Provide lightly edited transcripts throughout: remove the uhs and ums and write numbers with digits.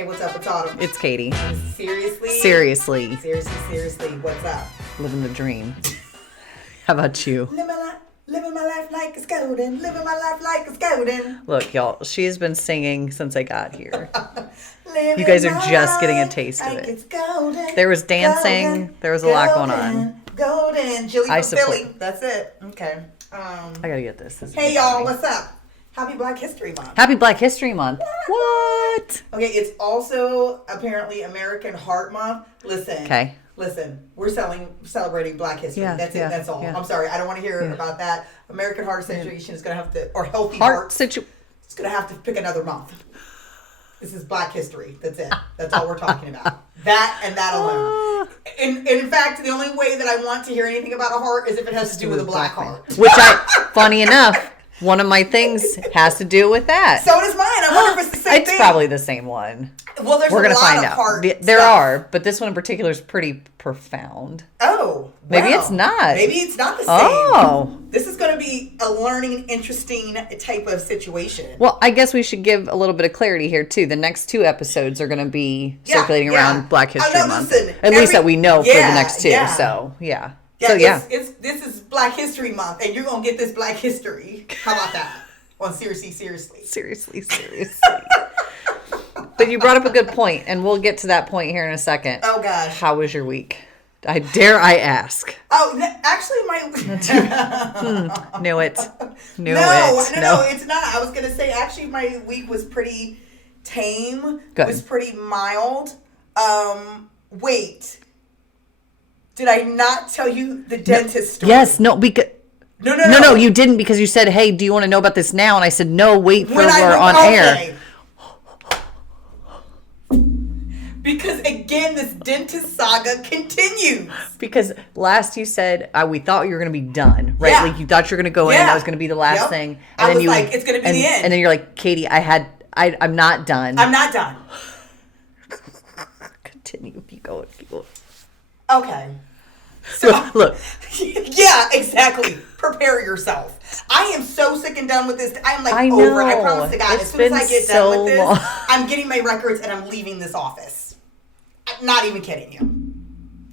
Hey, what's up? It's Autumn. It's Katie. Seriously, what's up? Living the dream. How about you? Living my life like it's golden. Living my life like it's golden. Look, y'all, she's been singing since I got here. Living You guys are my just getting a life taste of like it. It's golden. There was dancing. There was a lot going on. Golden. Jilly I from support- Philly. That's it. Okay. I gotta get this. This is Hey, y'all. funny. What's up? Happy Black History Month. Happy Black History Month. What? Okay, it's also apparently American Heart Month. Listen. Okay. Listen, we're celebrating Black History. Yeah, That's yeah, it. That's all. yeah. I'm sorry. I don't want to hear Yeah. about that. American Heart Association is going to have to, or Healthy Heart Hearts, situ. it's going to have to pick another month. This is Black History. That's it. That's all we're talking about. That and that alone. And in fact, the only way that I want to hear anything about a heart is if it has to do with a black heart. Which funny enough, one of my things has to do with that. So does mine. I wonder if it's the same It's thing. probably the same one. Well, there's We're a gonna lot find of out. heart There stuff. are, but this one in particular is pretty profound. Oh. Maybe wow. it's not. Maybe it's not the same. Oh. This is going to be a learning, interesting type of situation. Well, I guess we should give a little bit of clarity here too. The next two episodes are going to be circulating around Black History no, Month. listen, At least that we know for the yeah, next two. yeah. So yeah. Yeah, So yeah. this is Black History Month, and you're gonna get this Black History. How about that? On seriously. Seriously. But you brought up a good point, and we'll get to that point here in a second. Oh gosh. How was your week? Dare I ask? Oh, actually, my Knew it. no, it's not. I was gonna say actually my week was pretty tame. Good. It was pretty mild. Wait. Did I not tell you the dentist story? Yes. No. Because. No, you didn't, because you said, "Hey, do you want to know about this now?" And I said, "No, wait for we're on air." Because again, this dentist saga continues. Because last you said we thought you were going to be done, right? Yeah. Like you thought you were going to go in, Yeah. that was going to be the last Yep. thing, I then was like, it's gonna be the end. And then you're like, "Katie, I'm not done." I'm not done. Continue. Keep going. Okay. So, Look. Yeah, exactly. Prepare yourself. I am so sick and done with this. I'm like I over. I know. promise to God. It's As soon as I been get so done with this, long. I'm getting my records and I'm leaving this office. I'm not even kidding you.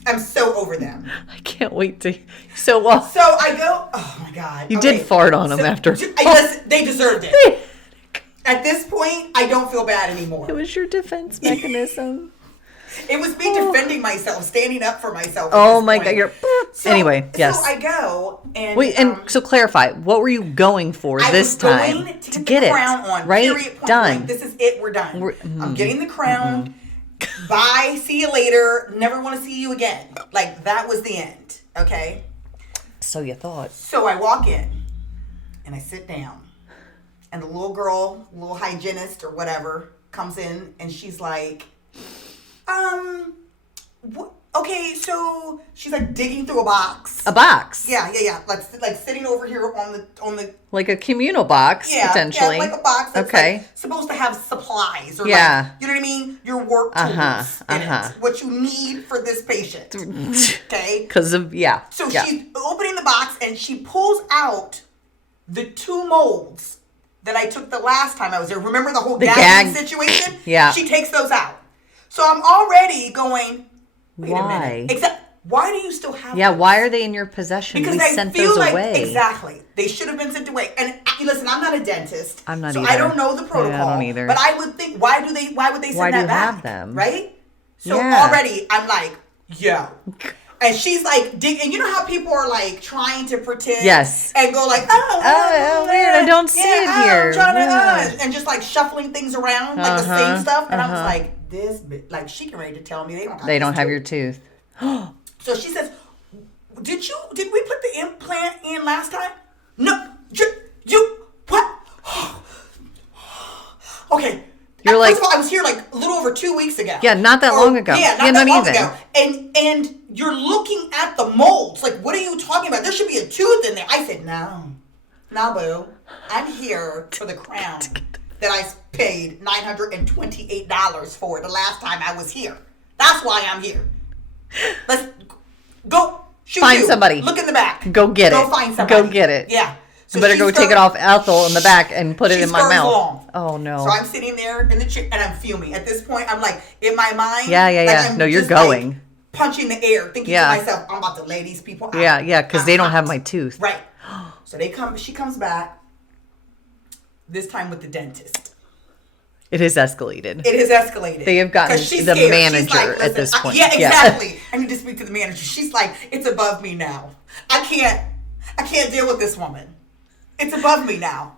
I'm so over them. I can't wait to. So well. So I go. Oh my God. You did fart on them after. They deserved it. At this point, I don't feel bad anymore. It was your defense mechanism. It was me defending myself, standing up for myself. Oh my God! You're. Anyway, yes. So I go and Wait, and so clarify. What were you going for this time? Going to get the crown on. Right? Period, point Done. blank. This is it. We're done. I'm getting the crown. Bye. See you later. Never want to see you again. Like that was the end. Okay. So you thought. So I walk in and I sit down, and the little girl, little hygienist or whatever, comes in and she's like, okay, so she's like digging through a box. A box. Yeah. Like sitting over here on the Like a communal box, potentially. Yeah, like a box that's okay. like supposed to have supplies or Yeah. like, you know what I mean? Your work tools in it. What you need for this patient. Okay? Because of, So she's opening the box and she pulls out the 2 molds that I took the last time I was there. Remember the whole gagging situation? Yeah. She takes those out. So I'm already going, wait Why? a minute. Why do you still have Yeah, those? why are they in your possession? Because we I sent feel those like, away. exactly. They should have been sent away. And listen, I'm not a dentist. I'm not so either. I don't know the protocol. Yeah, I don't either. But I would think, why would they send Why that do you back? have them? Right? So Yeah. already I'm like, yo. And she's like, and you know how people are like trying to pretend Yes. and go like, weird, I don't see it here. I'm trying to, Yeah. and just like shuffling things around, like the same stuff. And I was like, like she can ready to tell me they don't have your tooth. So she says, did we put the implant in last time? No, you what? Okay. You're like, first of all, I was here like a little over 2 weeks ago. Yeah, not that long ago. Yeah, not that long even. ago. And you're looking at the molds. Like, what are you talking about? There should be a tooth in there. I said, no, boo. I'm here for the crown that I paid $928 for the last time I was here. That's why I'm here. Let's go. Find somebody. Look in the back. Go get it. Go find somebody. Go get it. Yeah. So I better she go take it off Ethel in the back and put it she in my skirts mouth. along. Oh no. So I'm sitting there in the chair and I'm fuming. At this point, I'm like, in my mind. Yeah. Like, I'm No, you're just, going. like, punching the air, thinking to myself, I'm about to lay these people out. Yeah, because they don't hot. have my tooth. Right. So she comes back, this time with the dentist. It has escalated. It has escalated. They have gotten she's the scared. manager She's like, at this point. yeah, exactly. I need to speak to the manager. She's like, it's above me now. I can't deal with this woman. It's above me now.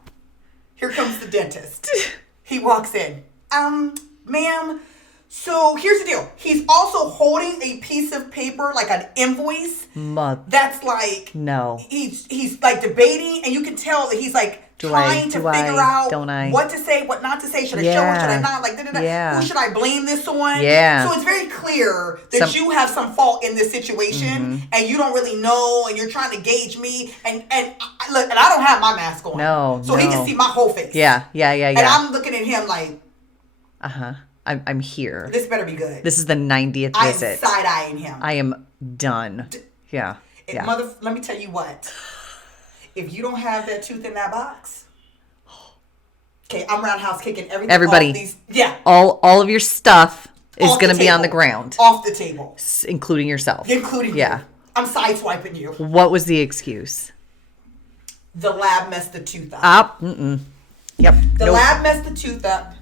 Here comes the dentist. He walks in. Ma'am, so here's the deal. He's also holding a piece of paper, like an invoice. That's like, no. He's like debating, and you can tell that he's like trying to figure out what to say, what not to say. Should I show her? Should I not? Like, who should I blame this on? Yeah. So it's very clear that you have some fault in this situation, and you don't really know, and you're trying to gauge me. And look, and I don't have my mask on. No. So he can see my whole face. Yeah. And I'm looking at him like, I'm here. This better be good. This is the 90th visit. I'm side-eyeing him. I am done. Yeah. Let me tell you what. If you don't have that tooth in that box, okay, I'm roundhouse kicking everything. Everybody. Off these, yeah. All of your stuff is going to be on the ground. Off the table. Including yourself. Including you. I'm sideswiping you. What was the excuse? The lab messed the tooth up. Yep. The lab messed the tooth up.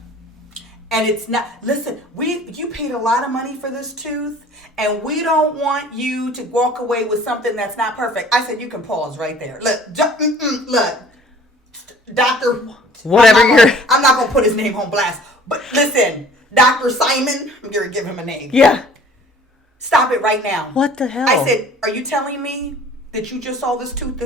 And it's not, listen, you paid a lot of money for this tooth, and we don't want you to walk away with something that's not perfect. I said, you can pause right there. Look, Dr. Whatever I'm not going to put his name on blast. But listen, Dr. Simon, I'm going to give him a name. Yeah. Stop it right now. What the hell? I said, are you telling me that you just saw this tooth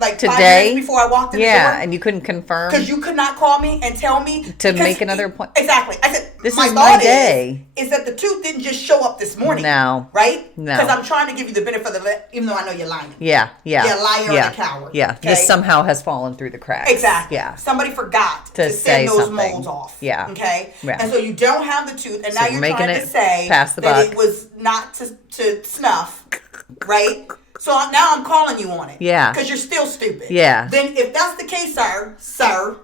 like today? 5 minutes before I walked in the door? Yeah, and you couldn't confirm? Because you could not call me and tell me. To make another appointment. Exactly. I said, this is my day. Is that the tooth didn't just show up this morning. No. Right? No. Because I'm trying to give you the benefit of the, even though I know you're lying. Yeah. You're a liar and a coward. Yeah. Okay? This somehow has fallen through the cracks. Exactly. Yeah. Somebody forgot to say send those something. molds off. Yeah. Okay? Yeah. And so you don't have the tooth, and So now you're making trying to it say pass the that buck. it was not to snuff. Right? So now I'm calling you on it. Yeah. Because you're still stupid. Yeah. Then if that's the case, sir,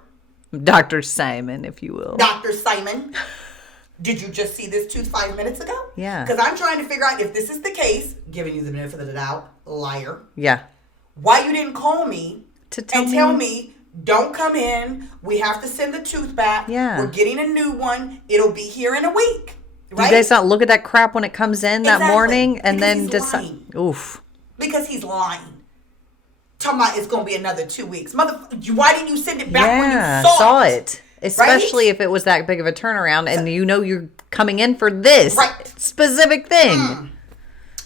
Dr. Simon, if you will. Dr. Simon, did you just see this tooth 5 minutes ago? Yeah. Because I'm trying to figure out if this is the case, giving you the benefit of the doubt, liar. Yeah. Why you didn't call me to tell me, don't come in. We have to send the tooth back. Yeah. We're getting a new one. It'll be here in a week. Right? You guys not look at that crap when it comes in that morning and Because then he's decide? lying. Oof. Because he's lying. Talking about it's going to be another 2 weeks. Why didn't you send it back when you saw it? Especially if it was that big of a turnaround and you know you're coming in for this specific thing.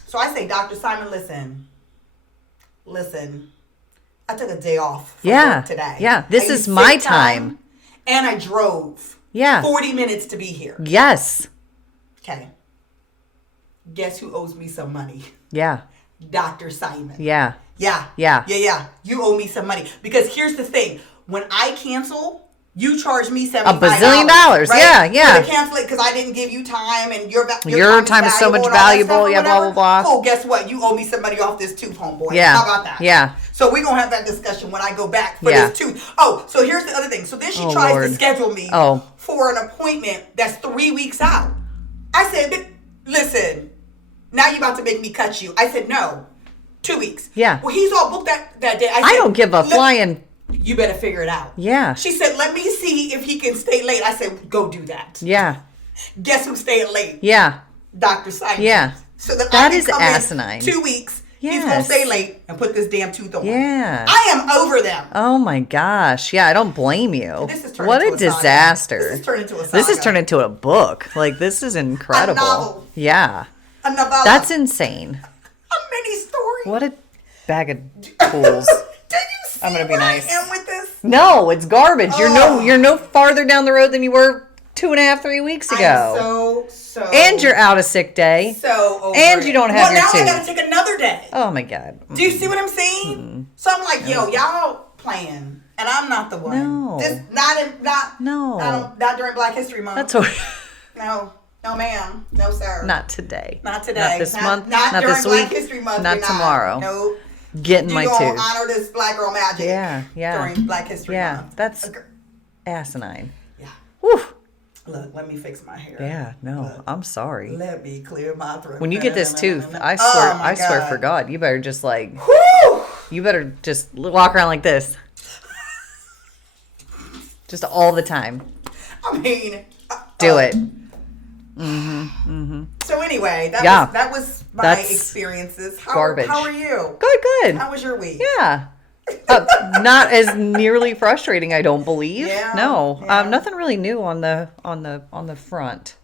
So I say, Dr. Simon, listen. I took a day off from work today. Yeah, this is my time. And I drove 40 minutes to be here. Yes. Okay. Guess who owes me some money? Yeah. Dr. Simon. Yeah. Yeah. You owe me some money. Because here's the thing. When I cancel, you charge me $75. $1 bazillion. Right? Yeah. To cancel it because I didn't give you time and your time is so much valuable. Yeah, blah, blah, blah. Oh, guess what? You owe me some money off this tooth, homeboy. Yeah. How about that? Yeah. So we're going to have that discussion when I go back for this tooth. Oh, so here's the other thing. So then she tries to schedule me for an appointment that's 3 weeks out. I said, listen, now you're about to make me cut you. I said, no. 2 weeks. Yeah. Well, he's all booked that day. I don't give a flying. You better figure it out. Yeah. She said, let me see if he can stay late. I said, go do that. Yeah. Guess who's staying late? Yeah. Dr. Simon. Yeah. So that I can is come asinine. In 2 weeks. He's going to stay late and put this damn tooth on. Yeah. I am over them. Oh my gosh. Yeah, I don't blame you. What a disaster. This has turned into a saga. This has turned into a book. Like, this is incredible. A novel. Yeah. A novella. That's insane. A mini story. What a bag of fools. Did you see I'm gonna be nice. I am with this? No, it's garbage. You're no farther down the road than you were 2.5, 3 weeks ago. I'm so and you're out of sick day. So over and it. you don't have your now tooth. I gotta take another day. Oh my God. Do you see what I'm saying? So I'm like, y'all playing, and I'm not the one. No. This not during Black History Month. That's what. No, ma'am. No, sir. Not today. Not today. Not this month. Not during this Black week. History Month. Not tomorrow. Nope. Getting my You gonna tooth. honor this black girl magic. Yeah. During Black History Month. That's asinine. Yeah. Whew. Look, let me fix my hair. Yeah, no, Look, I'm sorry. let me clear my throat. When you get this tooth, I Oh, swear my for God, you better just like, Whew! you better just walk around like this. Just all the time. I mean, Do it. So anyway, Yeah. that was my That's experiences. garbage. How are you? Good. How was your week? Yeah. Not as nearly frustrating, I don't believe. Yeah, No. yeah. Nothing really new on the front.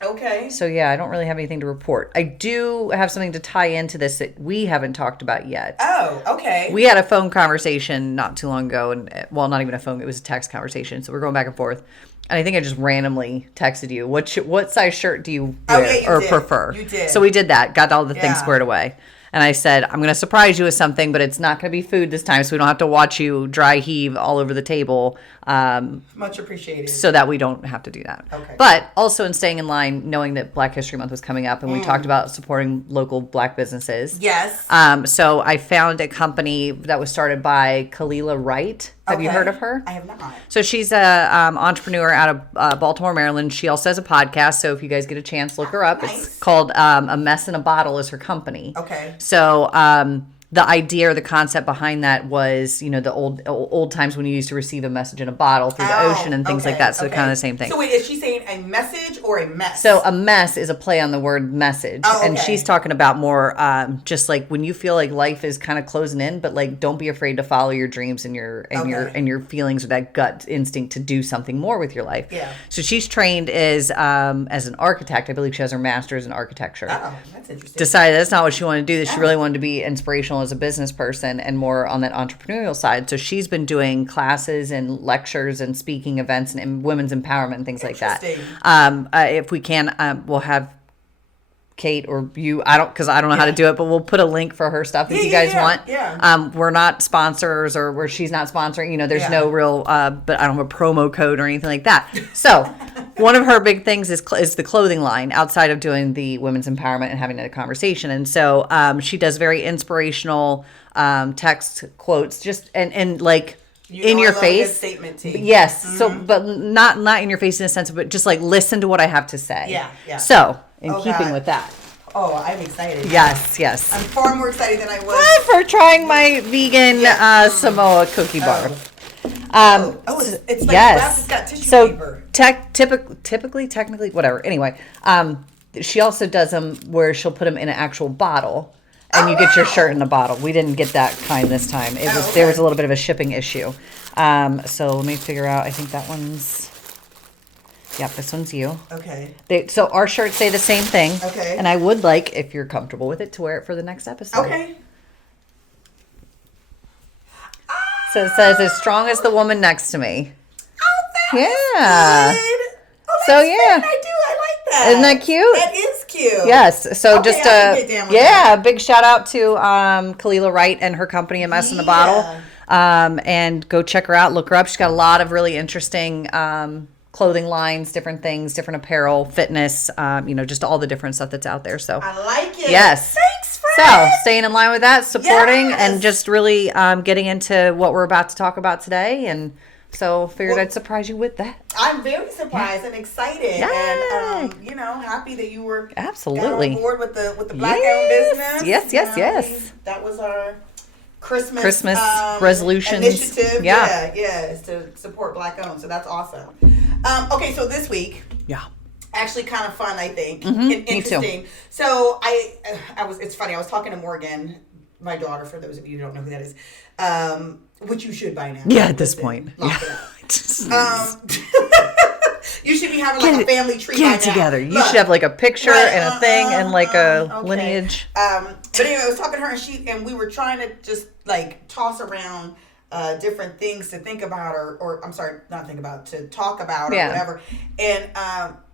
Okay. So yeah, I don't really have anything to report. I do have something to tie into this that we haven't talked about yet. Oh, okay. We had a phone conversation not too long ago, and well, not even a phone, it was a text conversation. So we're going back and forth. And I think I just randomly texted you, what size shirt do you Oh, wear yeah, you or did. prefer? You did. So we did that, got all the Yeah. things squared away. And I said, I'm going to surprise you with something, but it's not going to be food this time, so we don't have to watch you dry heave all over the table. Much appreciated. So that we don't have to do that. Okay. But also in staying in line, knowing that Black History Month was coming up, and we talked about supporting local Black businesses. Yes. So I found a company that was started by Kalila Wright. Have you Okay. heard of her? I have not. So she's a entrepreneur out of Baltimore, Maryland. She also has a podcast. So if you guys get a chance, look her up. Nice. It's called A Mess in a Bottle is her company. Okay. So the idea or the concept behind that was, the old times when you used to receive a message in a bottle through the ocean and things like that. So kind of the same thing. So wait, is she saying a message or a mess? So a mess is a play on the word message. Oh, And okay. she's talking about more just like when you feel like life is kind of closing in, but like don't be afraid to follow your dreams and your feelings or that gut instinct to do something more with your life. Yeah. So she's trained as an architect. I believe she has her master's in architecture. Oh, that's interesting. Decided that's not what she wanted to do. That she really wanted to be inspirational as a business person and more on that entrepreneurial side. So she's been doing classes and lectures and speaking events and women's empowerment and things like that. Interesting. If we can, we'll have Kate or you. Because I don't know how to do it, but we'll put a link for her stuff if you guys want. Yeah. We're not sponsors or where she's not sponsoring. There's Yeah. no real, but I don't have a promo code or anything like that. So one of her big things is the clothing line outside of doing the women's empowerment and having a conversation. And so she does very inspirational text quotes, just and like in your I love a good face. statement too. Yes. So, but not in your face in a sense, but just like listen to what I have to say. Yeah, yeah. So, in Oh, keeping God. with that. Oh, I'm excited. Yes. I'm far more excited than I was. For trying my vegan Samoa cookie bar. It's like wrapped, it's got tissue So paper. technically, whatever. Anyway, she also does them where she'll put them in an actual bottle, and you get your shirt in a bottle. We didn't get that kind this time. It was there was a little bit of a shipping issue. So let me figure out. I think that one's. Yep, this one's you. Okay. So our shirts say the same thing. Okay. And I would like, if you're comfortable with it, to wear it for the next episode. Okay. So it says, as strong as the woman next to me. Oh, Yeah. that's good. Oh, So, that's yeah. fun. I do. I like that. Isn't that cute? That is cute. Yes. So Okay, just I can get down with that. big shout out to Kalila Wright and her company, A Mess in the Bottle. And go check her out, look her up. She's got a lot of really interesting clothing lines, different things, different apparel, fitness, just all the different stuff that's out there. So I like it. Yes. Thanks, So, friend. staying in line with that, supporting, Yes. and just really getting into what we're about to talk about today. And so, figured Well, I'd surprise you with that. I'm very surprised and excited, and happy that you were Absolutely. got on board with the black-owned Yes. business. Yes, yes, yes. That was our Christmas resolutions. initiative. Yeah. Is to support black-owned. So that's awesome. Okay, so this week. Yeah. Actually, kind of fun, I think. Me too. Interesting. So it's funny. I was talking to Morgan, my daughter. For those of you who don't know who that is, which you should by now. Yeah, at this Listen, point. lock Yeah. it up. You should be having like a family tree by Get now. it together. You Look, should have like a picture right, and a thing and like a okay. lineage. But anyway, I was talking to her and we were trying to just like toss around different things to think about or I'm sorry, not think about, to talk about or whatever. And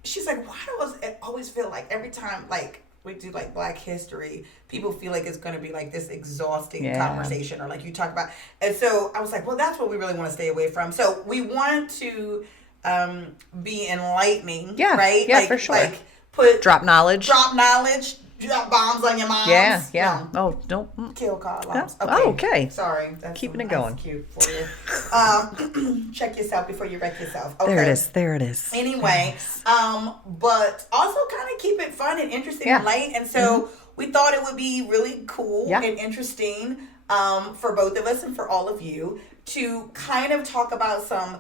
she's like, why does it always feel like every time like we do like Black History, people feel like it's going to be like this exhausting conversation or like you talk about. And so I was like, well, that's what we really want to stay away from. So we wanted to be enlightening, right? Yeah, like, for sure. Like drop knowledge, drop bombs on your moms. Yeah. No. Oh, don't. Kill car Yeah. alarms. Oh, okay. Sorry. Keeping it that's going. cute for you. Check yourself before you wreck yourself. Okay. There it is. Anyway, but also kind of keep it fun and interesting Yeah. and light. And so we thought it would be really cool Yeah. and interesting for both of us and for all of you to kind of talk about some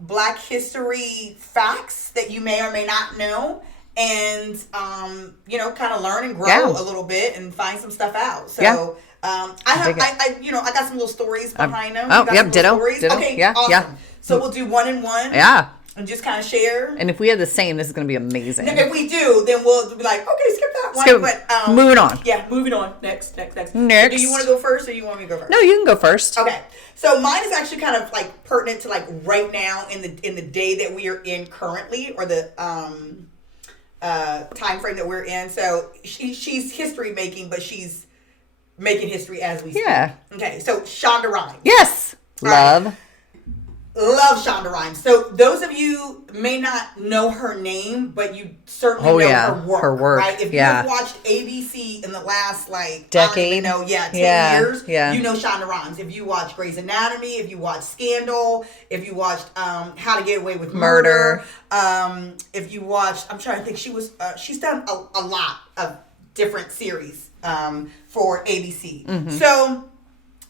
Black history facts that you may or may not know. And kind of learn and grow Yeah. a little bit and find some stuff out. So Yeah. I got some little stories behind them. oh, You got yep, some ditto, little stories? ditto. Okay, Yeah, awesome. yeah. So we'll do one and one. Yeah. And just kind of share. And if we have the same, this is going to be amazing. If we do, then we'll be like, okay, skip that one. Skip- But moving on. Yeah, moving on. Next. Next. Do you want to go first, or you want me to go first? No, you can go first. Okay. So mine is actually kind of like pertinent to like right now in the day that we are in currently, or the time frame that we're in. So she's history making, but she's making history as we speak. Yeah. Okay. So Shonda Rhimes. Yes. All right. Love. Shonda Rhimes. So those of you may not know her name, but you certainly know her work. Right? If yeah. you've watched ABC in the last decade, 10 yeah. years, Yeah. you know Shonda Rhimes. If you watch Grey's Anatomy, if you watch Scandal, if you watched How to Get Away with Murder, if you watched, I'm trying to think, she's done a lot of different series for ABC. Mm-hmm. So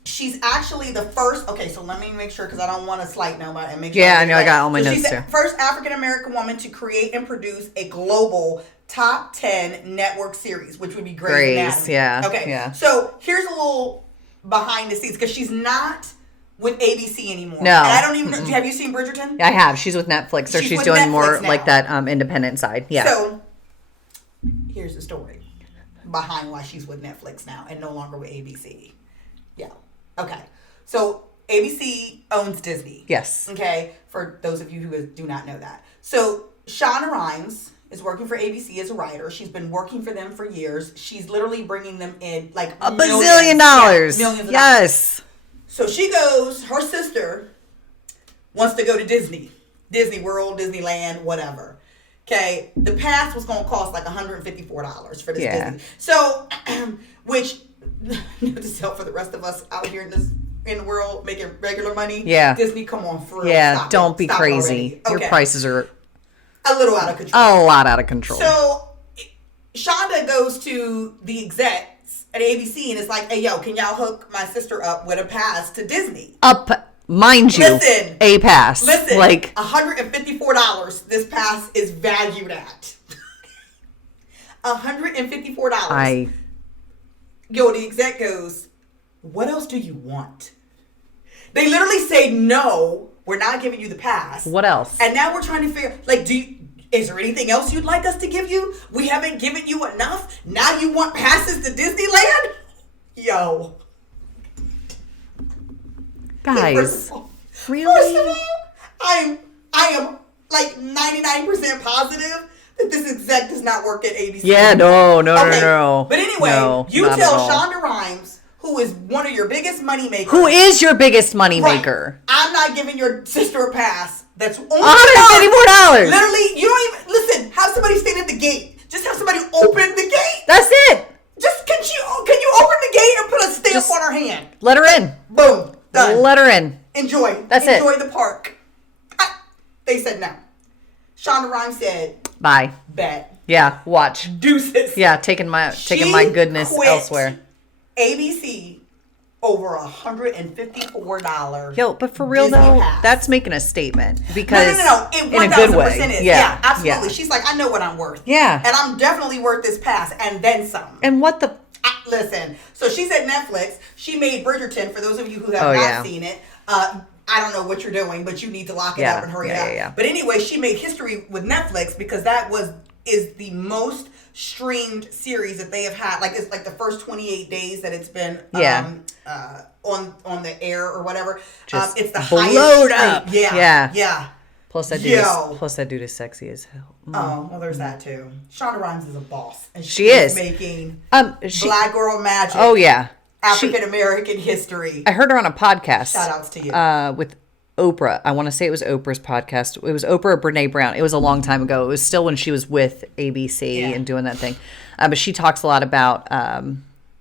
she's actually the first. Okay, so let me make sure because I don't want to slight nobody and make sure. Yeah, I know. I got all my notes she's too. the first African American woman to create and produce a global top 10 network series, which would be Grey's Anatomy. Yeah. Okay. Yeah. So here's a little behind the scenes because she's not with ABC anymore. No. And I don't even know. Have you seen Bridgerton? I have. She's with Netflix, so She's she's with doing Netflix more now. like that independent side. Yeah. So here's the story behind why she's with Netflix now and no longer with ABC. Yeah. Okay. So ABC owns Disney. Yes. Okay. For those of you who do not know that. So Shonda Rhimes is working for ABC as a writer. She's been working for them for years. She's literally bringing them in like $1 millions. bazillion. Yeah, millions of dollars. Yes. So she goes, her sister wants to go to Disney World, Disneyland, whatever. Okay, the pass was going to cost like $154 for this Yeah. Disney. So, which, to sell for the rest of us out here in the world making regular money. Yeah. Disney, come on, for real. Yeah. Stop Don't it. be Stop crazy. already. Your Okay. prices are A little out of control. a lot out of control. So, Shonda goes to the execs at ABC and is like, hey, yo, can y'all hook my sister up with a pass to Disney? Mind you, Listen. a pass. Listen, Like, $154 this pass is valued at. $154. Yo, the exec goes, what else do you want? They literally say, no, we're not giving you the pass. what else? And now we're trying to figure, like, is there anything else you'd like us to give you? We haven't given you enough. Now you want passes to Disneyland? Yo. Guys, First of really? all, I am like 99% positive that this exec does not work at ABC. Yeah, no. But anyway, No, you not tell at all. Shonda Rhimes, who is one of your biggest money makers. Who is your biggest money Right. maker? I'm not giving your sister a pass. That's only $154. Literally, you don't even listen. Have somebody stand at the gate. Just have somebody open the gate. That's it. Just can you open the gate and put a stamp Just- on her hand? Let her in. Boom. Done. Let her in. Enjoy. That's it. Enjoy the park. They said no. Shonda Rhimes said, Bye. bet. Yeah, watch. Deuces. Yeah, taking my goodness quit elsewhere. ABC over $154. Yo, but for real Disney though, pass. that's making a statement because No. It in a good 1000% way. is. Yeah, absolutely. yeah. She's like, I know what I'm worth. Yeah. And I'm definitely worth this pass and then some. And what the? Listen, so she's at Netflix. She made Bridgerton. For those of you who have Oh, not yeah. seen it, I don't know what you're doing, but you need to lock it Yeah, up and hurry yeah, up. yeah. But anyway, she made history with Netflix because is the most streamed series that they have had. Like it's like the first 28 days that it's been on the air or whatever. Just it's the blowed highest up. stream. Yeah. Yeah. Plus that dude is sexy as hell. Oh, well, there's that too. Shonda Rhimes is a boss, and She is making she, Black Girl Magic. Oh yeah, African American history. I heard her on a podcast. Shout outs to you. With Oprah. I want to say it was Oprah's podcast. It was Oprah or Brene Brown. It was a long time ago. It was still when she was with ABC and doing that thing. But she talks a lot about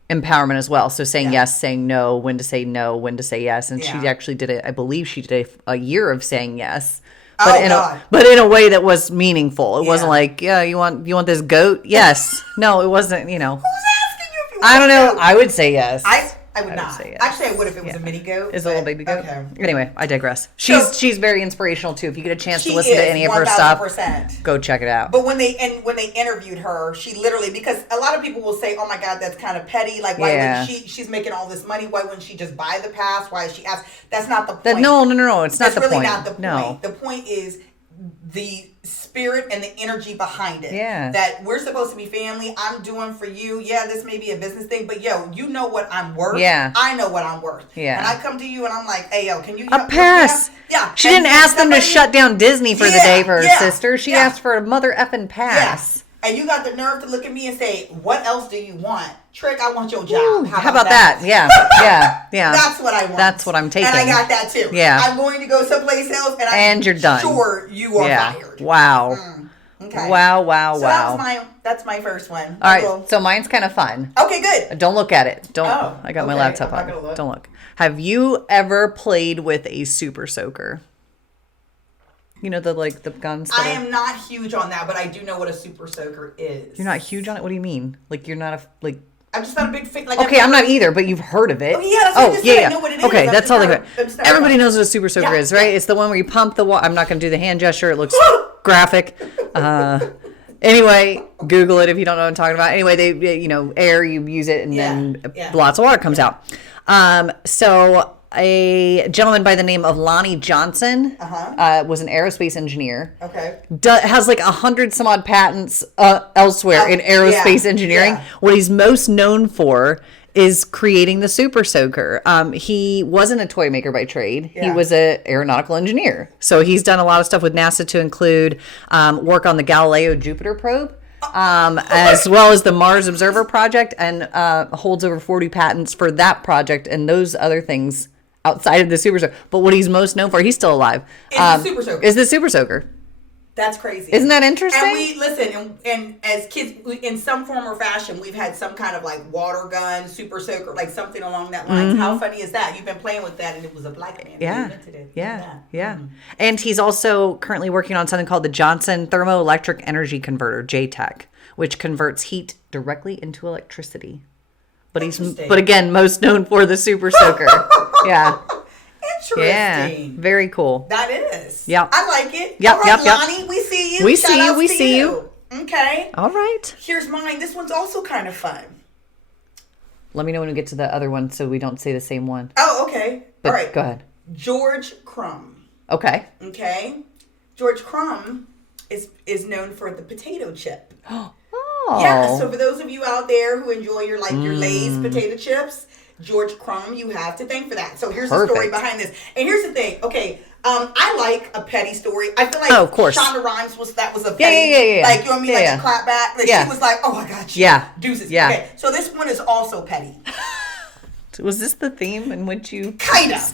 empowerment as well. So saying yes, saying no, when to say no, when to say yes. And she actually did it. I believe she did a year of saying yes. But in a way that was meaningful. It wasn't like, you want this goat? Yes. No, it wasn't, Who's asking you if you want I don't know. I would say yes. I would not. Say yes. Actually, I would if it was a mini goat. Is a little baby goat. Okay. Anyway, I digress. She's very inspirational too. If you get a chance to listen to any of her stuff, go check it out. But when they interviewed her, she literally, because a lot of people will say, "Oh my God, that's kind of petty. Like, why wouldn't she's making all this money? Why wouldn't she just buy the pass? Why is she asked?" That's not the point. No. It's not the point. That's really not the point. No. The point is the spirit and the energy behind it. Yeah. That we're supposed to be family. I'm doing for you. Yeah, this may be a business thing, but you know what I'm worth. Yeah. I know what I'm worth. Yeah. And I come to you and I'm like, hey, can you a pass? Yeah. She didn't ask them to shut down Disney for the day for her sister. She asked for a mother effing pass. Yeah. And you got the nerve to look at me and say, what else do you want? Trick, I want your job. Ooh, how about that? Yeah. That's what I want. That's what I'm taking. And I got that too. Yeah. I'm going to go someplace else and you're done. Sure you are fired. Wow. Okay. Wow. So that's my first one. All right. So mine's kind of fun. Okay, good. Don't look at it. I got my laptop I'm on. not gonna look. Don't look. Have you ever played with a super soaker? You know the guns. I am not huge on that, but I do know what a super soaker is. You're not huge on it. What do you mean? Like you're not I'm just not a big fan. Okay, I'm not either, but you've heard of it. Oh yeah, that's what I just said. I know what it is. Okay, that's all they Everybody knows what a super soaker is, right? It's the one where you pump the water. I'm not going to do the hand gesture. It looks graphic. Anyway, Google it if you don't know what I'm talking about. Anyway, they air, you use it, and then lots of water comes out. So a gentleman by the name of Lonnie Johnson was an aerospace engineer. Okay. Has like 100 some odd patents elsewhere in aerospace engineering. Yeah. What he's most known for is creating the super soaker. He wasn't a toy maker by trade. Yeah. He was an aeronautical engineer. So he's done a lot of stuff with NASA to include work on the Galileo Jupiter probe. As well as the Mars Observer project, and holds over 40 patents for that project and those other things outside of the super soaker. But what he's most known for, he's still alive, is the super soaker. That's crazy. Isn't that interesting? And we listen, and as kids, in some form or fashion, we've had some kind of like water gun, super soaker, like something along that line. Mm-hmm. How funny is that? You've been playing with that, and it was a black man who invented it. Yeah. Mm-hmm. And he's also currently working on something called the Johnson Thermoelectric Energy Converter, JTEC, which converts heat directly into electricity. But again, most known for the super soaker. Yeah. Interesting. Yeah. Very cool. That is. Yeah. I like it. Yep. All right, Lonnie, we see you. We see you. Okay. All right. Here's mine. This one's also kind of fun. Let me know when we get to the other one so we don't say the same one. Oh, okay. But all right. Go ahead. George Crumb. Okay. Okay. George Crumb is known for the potato chip. Oh. Yeah, so for those of you out there who enjoy your Lay's potato chips, George Crumb, you have to thank for that. So here's the story behind this. And here's the thing. Okay, I like a petty story. I feel like of course. Shonda Rhimes that was a petty. Yeah. Like, you know what I mean? Like a clap back. Like she was like, oh, I got you. Yeah. Deuces. Yeah. Okay, so this one is also petty. Was this the theme in which you Kind of.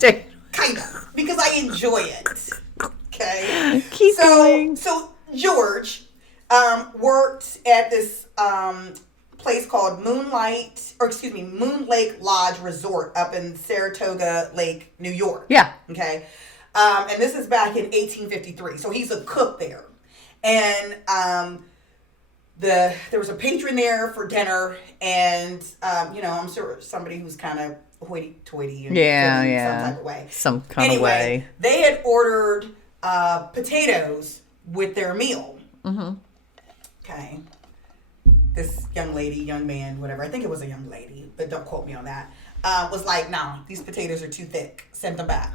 Because I enjoy it. Okay. Keep going. So George worked at this place called Moon Lake Lodge Resort up in Saratoga Lake, New York. Yeah. Okay. And this is back in 1853. So he's a cook there. And there was a patron there for dinner, and I'm sure somebody who's kind of hoity-toity and some type of way. Some kind of way. They had ordered potatoes with their meal. Mm-hmm. Okay. This young man, whatever, I think it was a young lady, but don't quote me on that, was like, no, these potatoes are too thick. Send them back.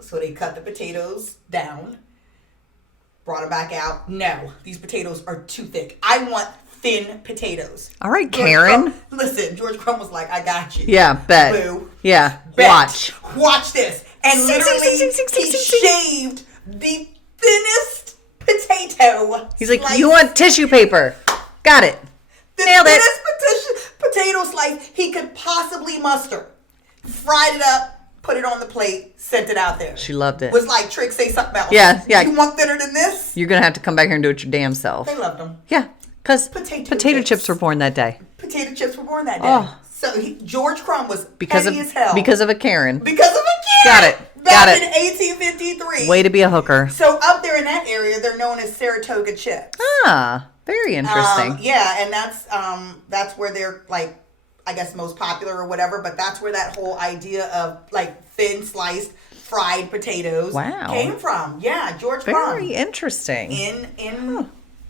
So they cut the potatoes down, brought them back out. No, these potatoes are too thick. I want thin potatoes. All right, Karen. George Crumb was like, I got you. Yeah, bet. Boo. Yeah, bet. Watch this. And literally, he shaved the thinnest potato. He's like, you want tissue paper. Got it. Nailed it. Potato slice he could possibly muster. Fried it up, put it on the plate, sent it out there. She loved it. Was like, Trick, say something else. Yeah, yeah. You want thinner than this? You're gonna have to come back here and do it your damn self. They loved them. Yeah, because Potato potato chips. chips were born that day. Potato chips were born that day. Oh. So George Crumb was Because petty of as hell. because of a Karen. Because of a kid. Got it. Back Got it. in 1853. Way to be a hooker. So up there in that area, they're known as Saratoga chips. Ah, very interesting. Yeah, and that's where they're like, I guess, most popular or whatever. But that's where that whole idea of like thin sliced fried potatoes Wow. came from. Yeah, George Crumb Very interesting. in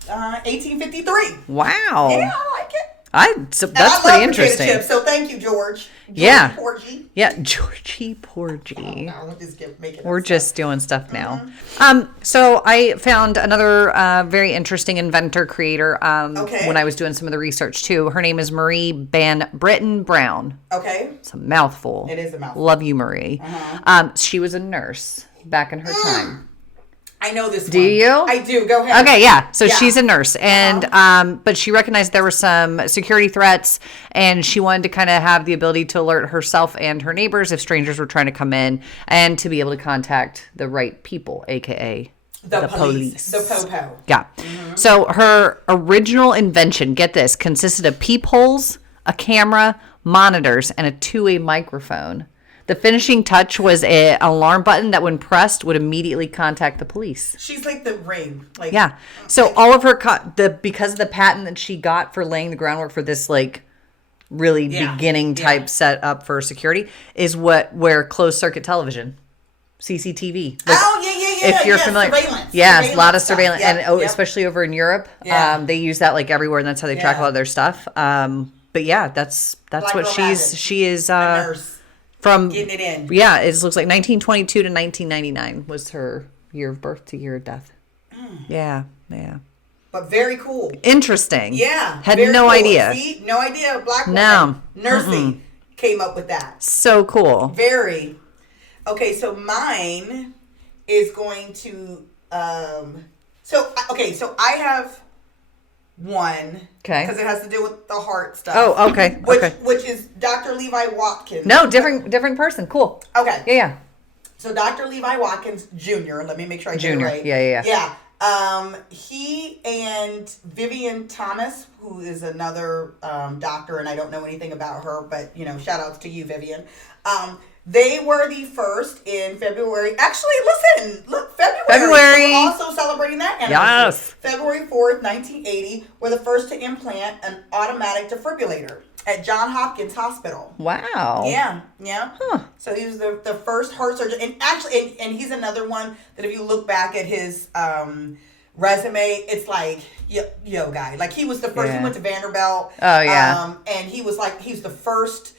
1853. Wow. Yeah, I like it. So And that's I pretty love interesting. potato chips, so thank you, George. Yeah. Porgy. Yeah, Georgie Porgy. I'll just make it We're up. just doing stuff now. Mm-hmm. So I found another very interesting inventor creator Okay. when I was doing some of the research too. Her name is Marie Van Britton Brown. Okay. It's a mouthful. It is a mouthful. Love you, Marie. She was a nurse back in her time. I know this Do one. you? I do. Go ahead. Okay, yeah. So Yeah. she's a nurse, and but she recognized there were some security threats, and she wanted to kind of have the ability to alert herself and her neighbors if strangers were trying to come in, and to be able to contact the right people, aka The police. The po-po. Yeah. So her original invention, get this, consisted of peepholes, a camera, monitors, and a two-way microphone. The finishing touch was an alarm button that, when pressed, would immediately contact the police. She's like the ring. Like, Yeah. So all of her because of the patent that she got for laying the groundwork for this like really Yeah. beginning type setup for security is where closed circuit television, CCTV. Like, Oh, yeah. if you're yeah, familiar, surveillance. yes, a lot of stuff. surveillance, Yep, and yep. especially over in Europe, Yeah. they use that like everywhere, and that's how they track a Yeah. lot of their stuff. But yeah, that's Black what Girl she is A nurse. from. Getting it in. Yeah, it looks like 1922 to 1999 was her year of birth to year of death. Yeah. But very cool. Interesting. Yeah. Had very no cool. idea. See? No idea. Black woman. No. Nursing came up with that. So cool. Very. Okay, so mine is going to so I have one. Okay. Because it has to do with the heart stuff. Oh, okay. Which is Dr. Levi Watkins. No, different person. Cool. Okay. Yeah. So Dr. Levi Watkins Jr., let me make sure I get Junior. it right. Yeah. Yeah. He and Vivian Thomas, who is another doctor, and I don't know anything about her, but, shout outs to you, Vivian. They were the first in February. Actually, listen, look, February. We're also celebrating that anniversary. Yes. February 4th, 1980, were the first to implant an automatic defibrillator at Johns Hopkins Hospital. Wow. Yeah. Huh. So he was the first heart surgeon, and actually, and he's another one that if you look back at his resume, it's like yo guy. Like he was the first. Yeah. He went to Vanderbilt. Oh, yeah. And he's the first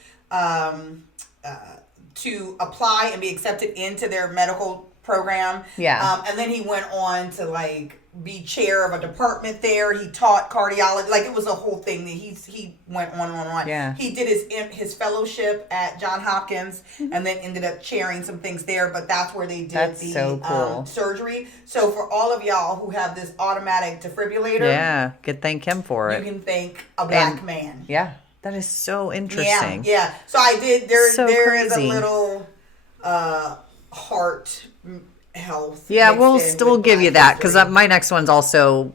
to apply and be accepted into their medical program. Yeah. And then he went on to like be chair of a department there. He taught cardiology. Like it was a whole thing that he went on and on. Yeah. He did his fellowship at Johns Hopkins and then ended up chairing some things there. But that's where they did That's so cool. surgery. So for all of y'all who have this automatic defibrillator, Yeah. Could thank him for you it. can thank a black And- man. Yeah. That is so interesting. Yeah. So I did. There is crazy. a little heart health. Yeah, mixed we'll in still with give you Black that because history. my next one's also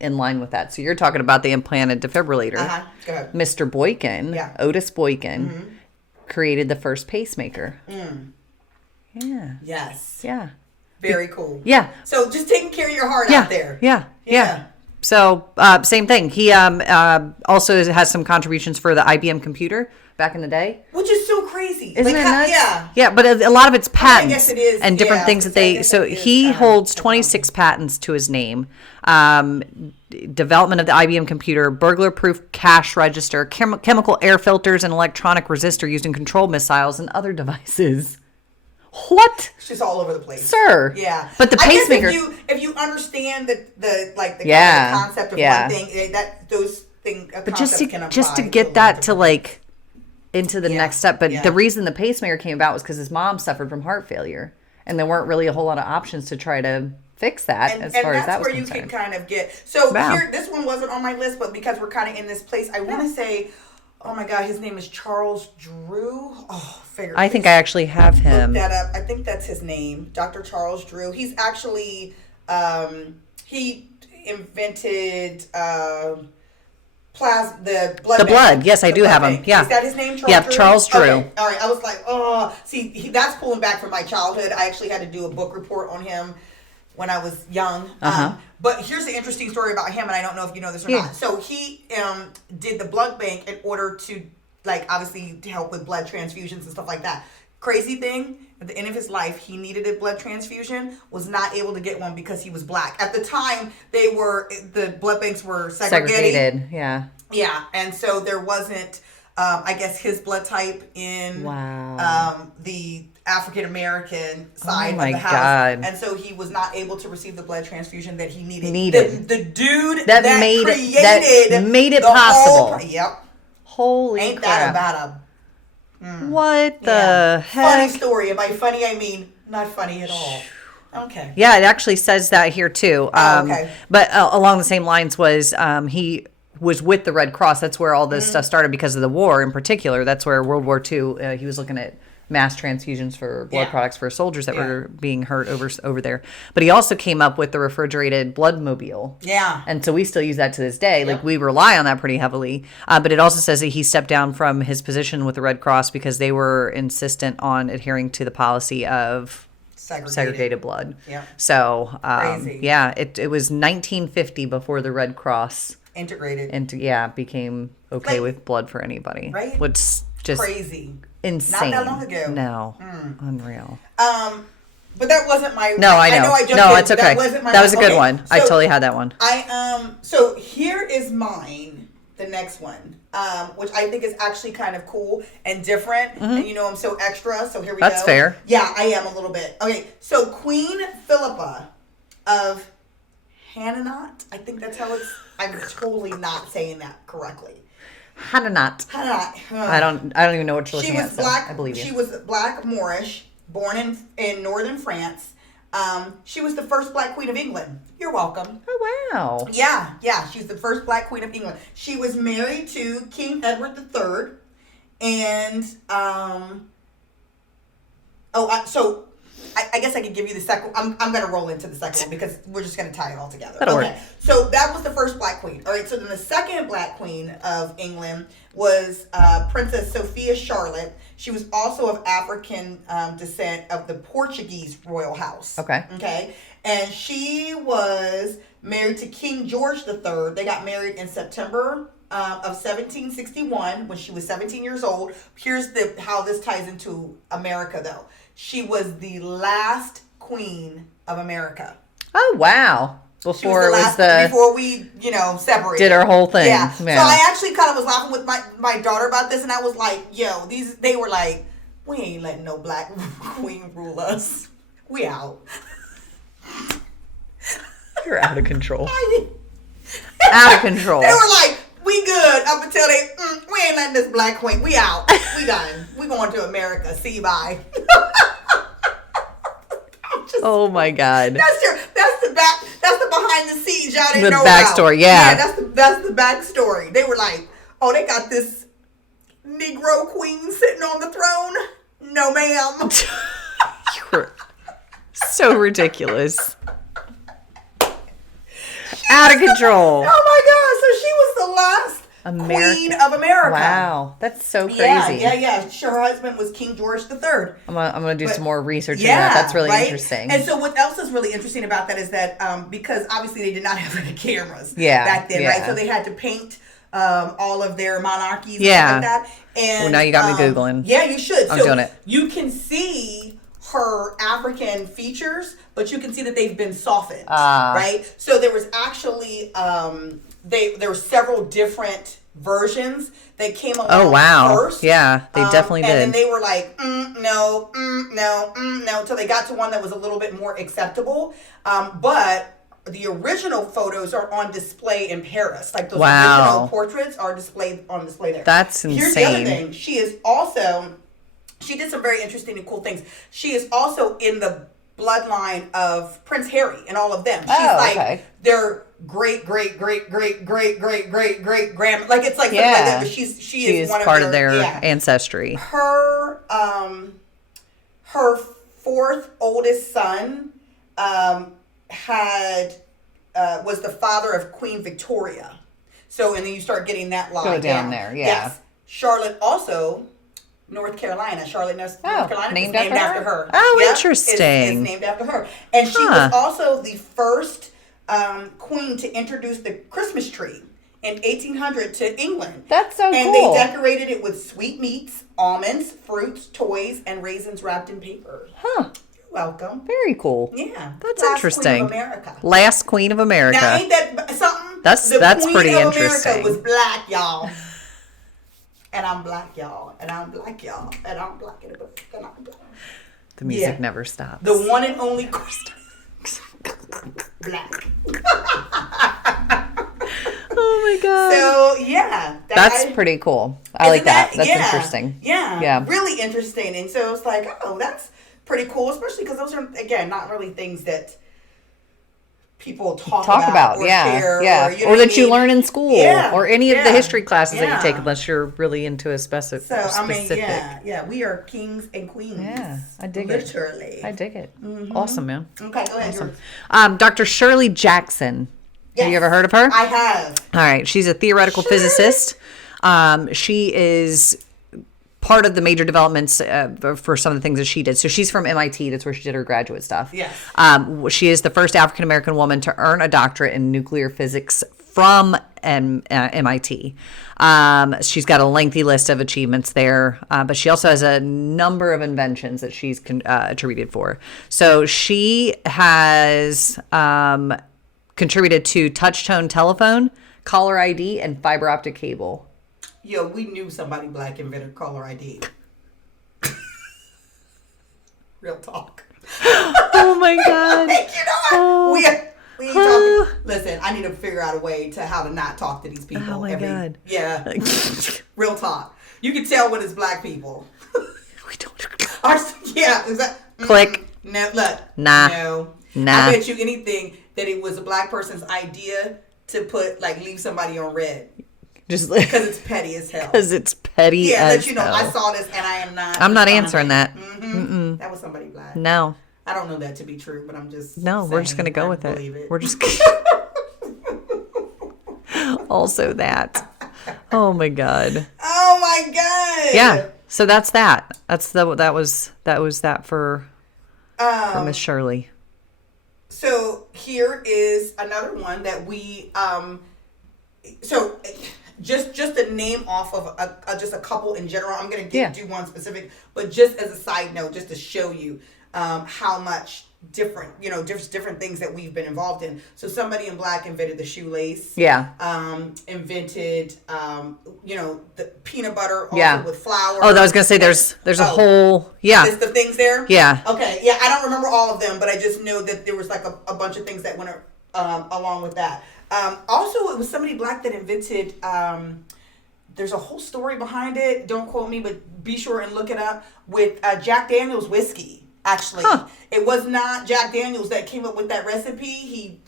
in line with that. So you're talking about the implanted defibrillator. Go ahead. Mr. Boykin, Yeah. Otis Boykin, created the first pacemaker. Yeah. Yes. Yeah. Very cool. Yeah. So just taking care of your heart Yeah. out there. Yeah. So same thing. He also has some contributions for the IBM computer back in the day. Which is so crazy. Isn't Like, it nuts? Yeah. Yeah, but a lot of it's patents guess it is, and different yeah, things that I they. guess So it is, he holds technology. 26 patents to his name. Development of the IBM computer, burglar-proof cash register, chemical air filters, and electronic resistor used in control missiles and other devices. What, It's just all over the place. sir? Yeah. But the I guess pacemaker. if you understand the Yeah. concept of Yeah. one thing, those things. But just to get that to like into the Yeah. next step. But Yeah. the reason the pacemaker came about was because his mom suffered from heart failure, and there weren't really a whole lot of options to try to fix that And as far as that's that was where you concerned. can kind of get. So Wow. here, this one wasn't on my list, but because we're kind of in this place, I want to say Oh my God, his name is Charles Drew. Oh, figure. I think I actually have Look him. that up. I think that's his name, Dr. Charles Drew. He's actually he invented the blood. The blood. bank. Yes, I The do blood have him. bank. Yeah. Is that his name? Charles Yeah, Drew? Charles Drew. Okay. All right. I was like, oh, see, that's pulling back from my childhood. I actually had to do a book report on him when I was young. Uh-huh. But here's the interesting story about him, and I don't know if you know this or Yeah. not. So he did the blood bank in order to, like, obviously to help with blood transfusions and stuff like that. Crazy thing, at the end of his life, he needed a blood transfusion, was not able to get one because he was black. At the time, the blood banks were Segregated. Yeah. Yeah, and so there wasn't, I guess, his blood type in Wow. the African American side my of the house, God. and so he was not able to receive the blood transfusion that he needed. Needed. The dude That that made it- created that made it the whole possible. yep, Holy ain't crap. that about What the yeah. Funny heck? story, and by funny I mean not funny at all. Okay. Yeah, it actually says that here too. Okay. But along the same lines was he was with the Red Cross. That's where all this stuff started because of the war in particular. That's where World War II, he was looking at mass transfusions for blood Yeah. products for soldiers that were being hurt over there. But he also came up with the refrigerated blood mobile. Yeah. And so we still use that to this day. Like we rely on that pretty heavily. But it also says that he stepped down from his position with the Red Cross because they were insistent on adhering to the policy of segregated blood. Yeah. So, Crazy. yeah, it was 1950 before the Red Cross Integrated. became okay Like- with blood for anybody. Right? Which just Crazy. insane. Not that long ago. No. Unreal. But that wasn't my. No, I know. I jumped No, in, it's but okay. That wasn't my. That was a good okay, one. I so totally had that one. So here is mine. The next one, which I think is actually kind of cool and different. And you know I'm so extra, so here we go. That's fair. Yeah, I am a little bit. Okay, so Queen Philippa of Hananot, I think that's how it's. I'm totally not saying that correctly. Hananot. Hananot. I don't even know what you're She looking was at. So black. I believe you. She was black Moorish, born in northern France. She was the first black queen of England. You're welcome. Oh wow. Yeah. She's the first black queen of England. She was married to King Edward III, and so I guess I could give you the second. I'm gonna roll into the second one because we're just gonna tie it all together. That'll work. So that was the first black queen. All right. So then the second black queen of England was Princess Sophia Charlotte. She was also of African descent of the Portuguese royal house. Okay. Okay. And she was married to King George III. They got married in September of 1761 when she was 17 years old. Here's how this ties into America, though. She was the last queen of America. Oh wow. Before it was before we, separated. did our whole thing. Yeah. So I actually kind of was laughing with my daughter about this, and I was like, yo, they were like, we ain't letting no black queen rule us. We out. You're out of control. Out of control. They were like, we good up until we ain't letting this black queen. We out. We done. We going to America. See you, bye. Oh my God. That's the behind the scenes y'all didn't The know backstory, about. yeah. That's the backstory. They were like, oh, they got this Negro queen sitting on the throne. No, ma'am. You're so ridiculous. Out of control. Oh my God! So she was the last queen of America. Wow, that's so crazy. Yeah. Her husband was King George III. I'm gonna do some more research on that. That's really interesting. And so what else is really interesting about that is that because obviously they did not have any cameras back then, yeah. right? So they had to paint all of their monarchies and stuff like that. And well, now you got me Googling. Yeah, you should. I'm doing it. You can see her African features, but you can see that they've been softened, right? So there was actually there were several different versions that came along. Oh wow! First. Yeah, they definitely did. And then they were like, no, until they got to one that was a little bit more acceptable. But the original photos are on display in Paris. Like those original portraits are on display there. That's insane. Here's the other thing. She did some very interesting and cool things. She is also in the bloodline of Prince Harry and all of them. She's great great great great great great great great grand, like it's like something Yeah. like that, but she is one part of their yeah. ancestry. Her her fourth oldest son had was the father of Queen Victoria. So, and then you start getting that line Go down there, yeah. Yes. Charlotte also, North Carolina. Charlotte, North Carolina, named is named after after her. Oh, Yep, interesting. Is named after her. And she was also the first queen to introduce the Christmas tree in 1800 to England. That's so and cool. they decorated it with sweetmeats, almonds, fruits, toys, and raisins wrapped in paper. Huh. You're welcome. Very cool. Yeah. That's Last interesting. Queen of America. Last Queen of America. Now, ain't that something? That's Queen pretty of interesting. America was black, y'all. And I'm black, y'all. And I'm black, y'all. And I'm black in the book. And I'm black. The music Yeah. never stops. The one and only black. Oh my god. So yeah, That's pretty cool. I like that. That's yeah, interesting. Yeah, Yeah. really interesting. And so it's like, oh, that's pretty cool, especially because those are again not really things that people talk about or yeah, share, yeah, or, you know or what that I you mean? learn in school, Yeah, or any of the yeah, history classes that you take, yeah. unless you're really into a specific. So I mean, specific. yeah, we are kings and queens. Yeah, I dig literally. it. I dig it. Awesome, man. Okay, go ahead. Awesome. Dr. Shirley Jackson. Have you Yes, ever heard of her? I have. All right. She's a theoretical physicist. She is part of the major developments for some of the things that she did. So she's from MIT. That's where she did her graduate stuff. Yes. She is the first African-American woman to earn a doctorate in nuclear physics from MIT. She's got a lengthy list of achievements there, but she also has a number of inventions that she's attributed for. So she has contributed to touch-tone telephone, caller ID, and fiber optic cable. Yo, we knew somebody black invented caller ID. Real talk. Oh my god. Like, you know what? We ain't talking. Listen, I need to figure out a way to how to not talk to these people. Oh my god. Yeah. Real talk. You can tell when it's black people. We don't. Yeah. Is that Click. No. Look. Nah. No. Nah. I bet you anything that it was a black person's idea to put leave somebody on red Just because it's petty as hell. because it's petty. Yeah, as let you know hell. I saw this and I am not. I'm not answering that. Mm-hmm. That was somebody black. No. I don't know that to be true, but I'm just No, we're just saying gonna go I with believe it. We're just also that. Oh my god. Oh my god. Yeah. So that's that. That was that for Miss Shirley. So here is another one that we so just to name off of just a couple in general. I'm gonna do one specific, but just as a side note, just to show you how much different things that we've been involved in. So somebody in black invented the shoelace. Yeah. Invented the peanut butter also with flour. Oh, I was gonna say there's a whole Is the things there? Yeah. Okay. Yeah, I don't remember all of them, but I just know that there was a bunch of things that went along with that. Also, it was somebody black that invented. There's a whole story behind it. Don't quote me, but be sure and look it up with Jack Daniel's whiskey. Actually, it was not Jack Daniels that came up with that recipe. He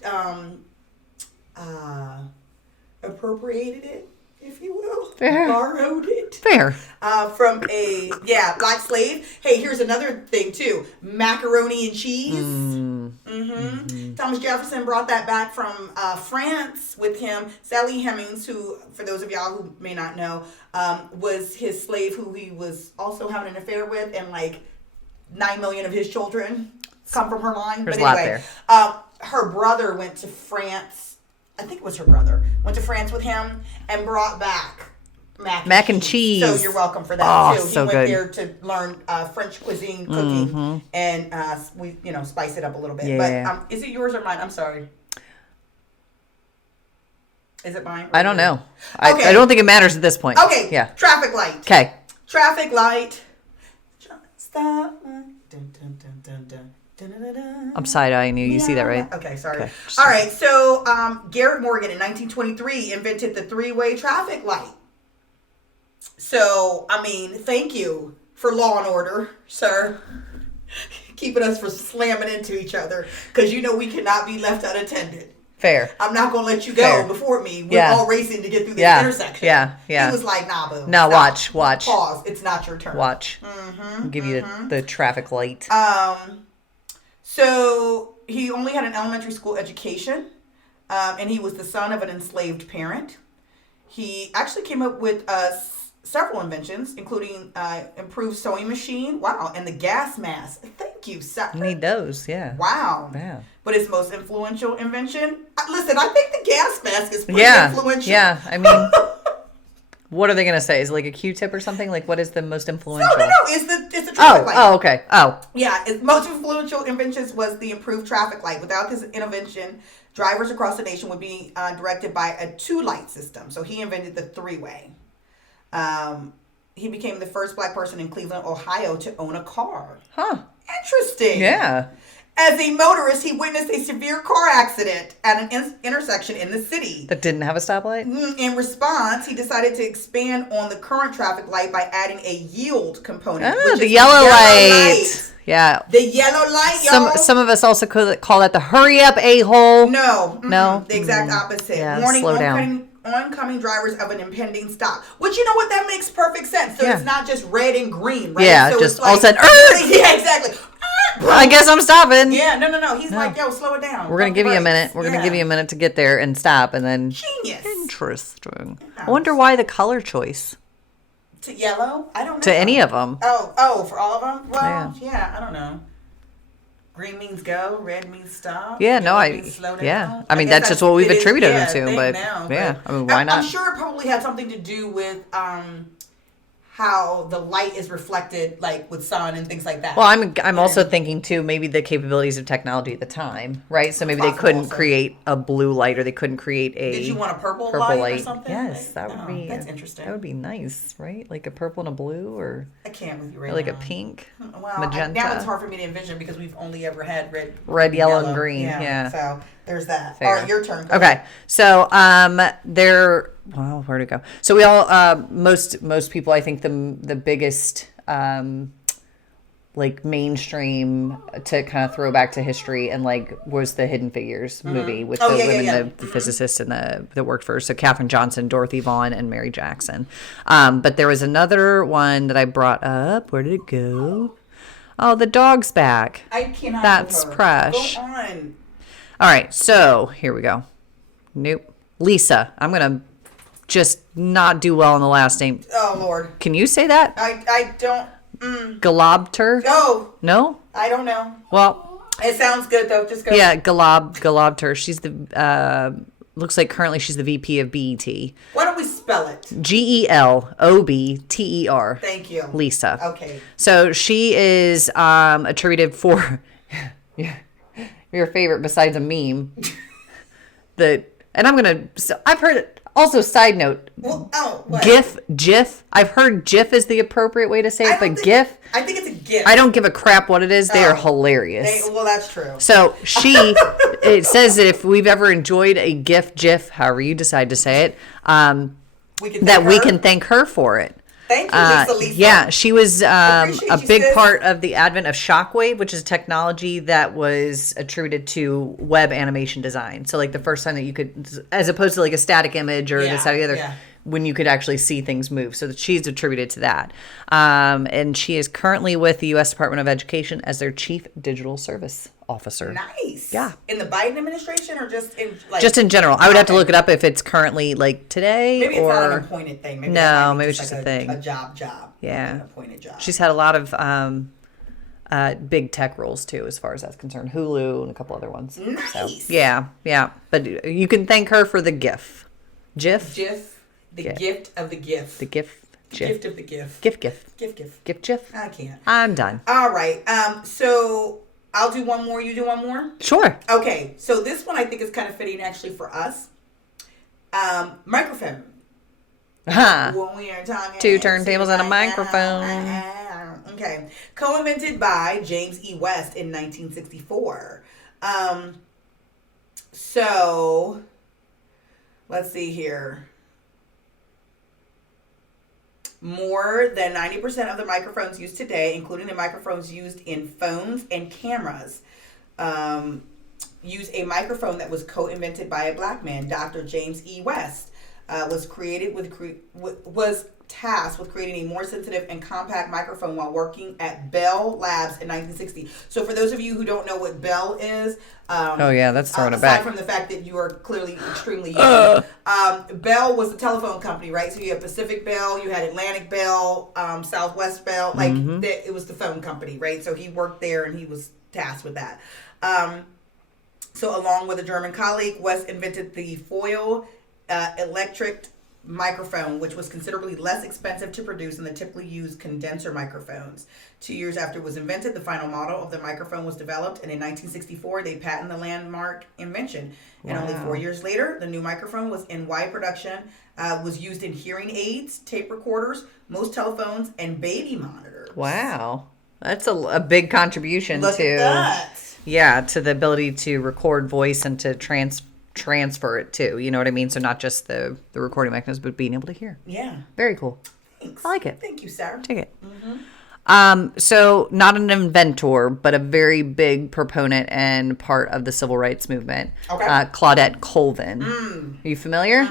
appropriated it, if you will. Fair. Borrowed it. Fair. From a black slave. Hey, here's another thing too: macaroni and cheese. Mm-hmm. Thomas Jefferson brought that back from France with him. Sally Hemings, who, for those of y'all who may not know, was his slave who he was also having an affair with, and 9 million of his children come from her line. There's but a lot anyway, there. her brother went to France. I think it was her brother went to France with him and brought back mac and cheese. So you're welcome for that too. He so went good. there to learn French cuisine cooking and we spice it up a little bit. Yeah. But is it yours or mine? I'm sorry. Is it mine? I don't know. Okay. I don't think it matters at this point. Okay. Yeah. Traffic light. Okay. Traffic light. Stop. Dun, dun, dun, dun, dun. Dun-dun-dun-dun. I'm side-eyeing you. You see that, right? Okay, sorry. Okay. All right, so Garrett Morgan in 1923 invented the three-way traffic light. So, I mean, thank you for law and order, sir. Keeping us from slamming into each other because we cannot be left unattended. Fair. I'm not going to let you go Fair. before me. We're Yeah. all racing to get through this Yeah. intersection. Yeah. Yeah. He was like, nah, boo. No, stop. watch. Pause. It's not your turn. Watch. I'll give you the traffic light. So he only had an elementary school education, and he was the son of an enslaved parent. He actually came up with several inventions, including improved sewing machine. Wow, and the gas mask. Thank you, sir. Need those, yeah. Wow. Yeah. But his most influential invention? Listen, I think the gas mask is pretty Yeah. influential. Yeah. I mean, what are they going to say? Is it like a Q-tip or something? Like, what is the most influential? No. It's the traffic light. Oh, okay. Oh. Yeah, his most influential inventions was the improved traffic light. Without this intervention, drivers across the nation would be directed by a 2-light system. So he invented the 3-way. He became the first black person in Cleveland, Ohio to own a car. Huh. Interesting. Yeah. As a motorist, he witnessed a severe car accident at an intersection in the city. That didn't have a stoplight? In response, he decided to expand on the current traffic light by adding a yield component. Oh, which the is yellow light. Yeah. The yellow light, y'all. Some of us also call that the hurry up a-hole. No. No? The exact opposite. Yeah, Warning slow down. oncoming drivers of an impending stop. Which, you know what? That makes perfect sense. So Yeah. it's not just red and green, right? Yeah, so just it's all like, said, yeah, exactly. I guess I'm stopping. Yeah, no. He's like, yo, slow it down. We're going to give you a Brakes. minute. We're going to give you a minute to get there and stop and then... Genius. Interesting. I wonder why the color choice To yellow? I don't know. to any of them. Oh, for all of them? Well, Yeah. yeah, I don't know. Green means go, red means stop. Yeah, no, yellow means slow down. yeah. I mean, guess that's just what we've it is, attributed yeah, them to, thing but now, yeah, I mean, why I'm not? sure it probably had something to do with how the light is reflected, like with sun and things like that. Well, I'm also thinking too, maybe the capabilities of technology at the time, right? So maybe they Possible couldn't also. create a blue light or they couldn't create a Did you want a purple purple light or something? Yes, Like, that would oh, be that's interesting. That would be nice, right? Like a purple and a blue or I can't with you right like now. a pink, Well, magenta. now it's hard for me to envision because we've only ever had red, yellow, and green. Yeah. So there's that. Fair. All right, your turn. Go Okay, ahead. so well, where'd it go? So we all most people, I think the biggest like mainstream to kind of throw back to history and like was the Hidden Figures movie with the women, the physicists and that worked for her. So Katherine Johnson, Dorothy Vaughan, and Mary Jackson. But there was another one that I brought up. Where did it go? Oh, The Dog's Back. I cannot. That's with her. fresh. Go on. All right, so here we go. Nope. Lisa. I'm going to just not do well on the last name. Oh Lord. Can you say that? I don't. Galobter? Oh, No? I don't know. Well, It sounds good though. Just go. yeah, Galobter. She's the, looks like currently she's the VP of BET. Why don't we spell it? GELOBTER. Thank you. Lisa. Okay. So she is attributed for your favorite besides a meme. I've heard it. Also, side note, Well, what? GIF. I've heard GIF is the appropriate way to say it, but GIF, I think it's a gift. I don't give a crap what it is. They are Oh. hilarious. Well, that's true. So it says that if we've ever enjoyed a GIF, however you decide to say it, We can that thank we her. can thank her for it. Thank you, Lisa. Yeah, she was Appreciate a you, big sis. part of the advent of Shockwave, which is technology that was attributed to web animation design. So like the first time that you could, as opposed to like a static image or this, that, or the other, yeah. when you could actually see things move. So she's attributed to that. And she is currently with the U.S. Department of Education as their Chief Digital Service Officer. Nice. Yeah. In the Biden administration or just in like? Just in general. I would have to Okay. look it up if it's currently like today Maybe it's or... not an appointed thing. Maybe No, that might be maybe it's just a thing. A job. Yeah. An appointed job. She's had a lot of big tech roles too, as far as that's concerned. Hulu and a couple other ones. Nice. So, yeah. But you can thank her for the GIF. GIF? GIF. The Yeah. gift of the gift. The GIF. GIF. Gift of the gift. GIF. Gift. GIF. I can't. I'm done. All right. So I'll do one more. You do one more. Sure. Okay. So this one I think is kind of fitting actually for us. Microphone. Huh. When we are talking. Two turntables and a microphone. Okay. Co-invented by James E. West in 1964. So let's see here. More than 90% of the microphones used today, including the microphones used in phones and cameras, use a microphone that was co-invented by a black man, Dr. James E. West. Was tasked with creating a more sensitive and compact microphone while working at Bell Labs in 1960. So for those of you who don't know what Bell is, Oh yeah, that's throwing it aside back. from the fact that you are clearly extremely young, Bell was the telephone company, right? So you had Pacific Bell, you had Atlantic Bell, Southwest Bell, like it was the phone company, right? So he worked there and he was tasked with that. So along with a German colleague, West invented the foil electric microphone, which was considerably less expensive to produce than the typically used condenser microphones. 2 years after it was invented, the final model of the microphone was developed, and in 1964, they patented the landmark invention. And only 4 years later, the new microphone was in wide production, was used in hearing aids, tape recorders, most telephones, and baby monitors. Wow. That's a big contribution Look to at that. Yeah, to the ability to record voice and to transfer it too. You know what I mean? So not just the recording mechanism, but being able to hear. Yeah. Very cool. Thanks. I like it. Thank you, Sarah. Take it. So not an inventor, but a very big proponent and part of the civil rights movement. Okay. Claudette Colvin. Are you familiar?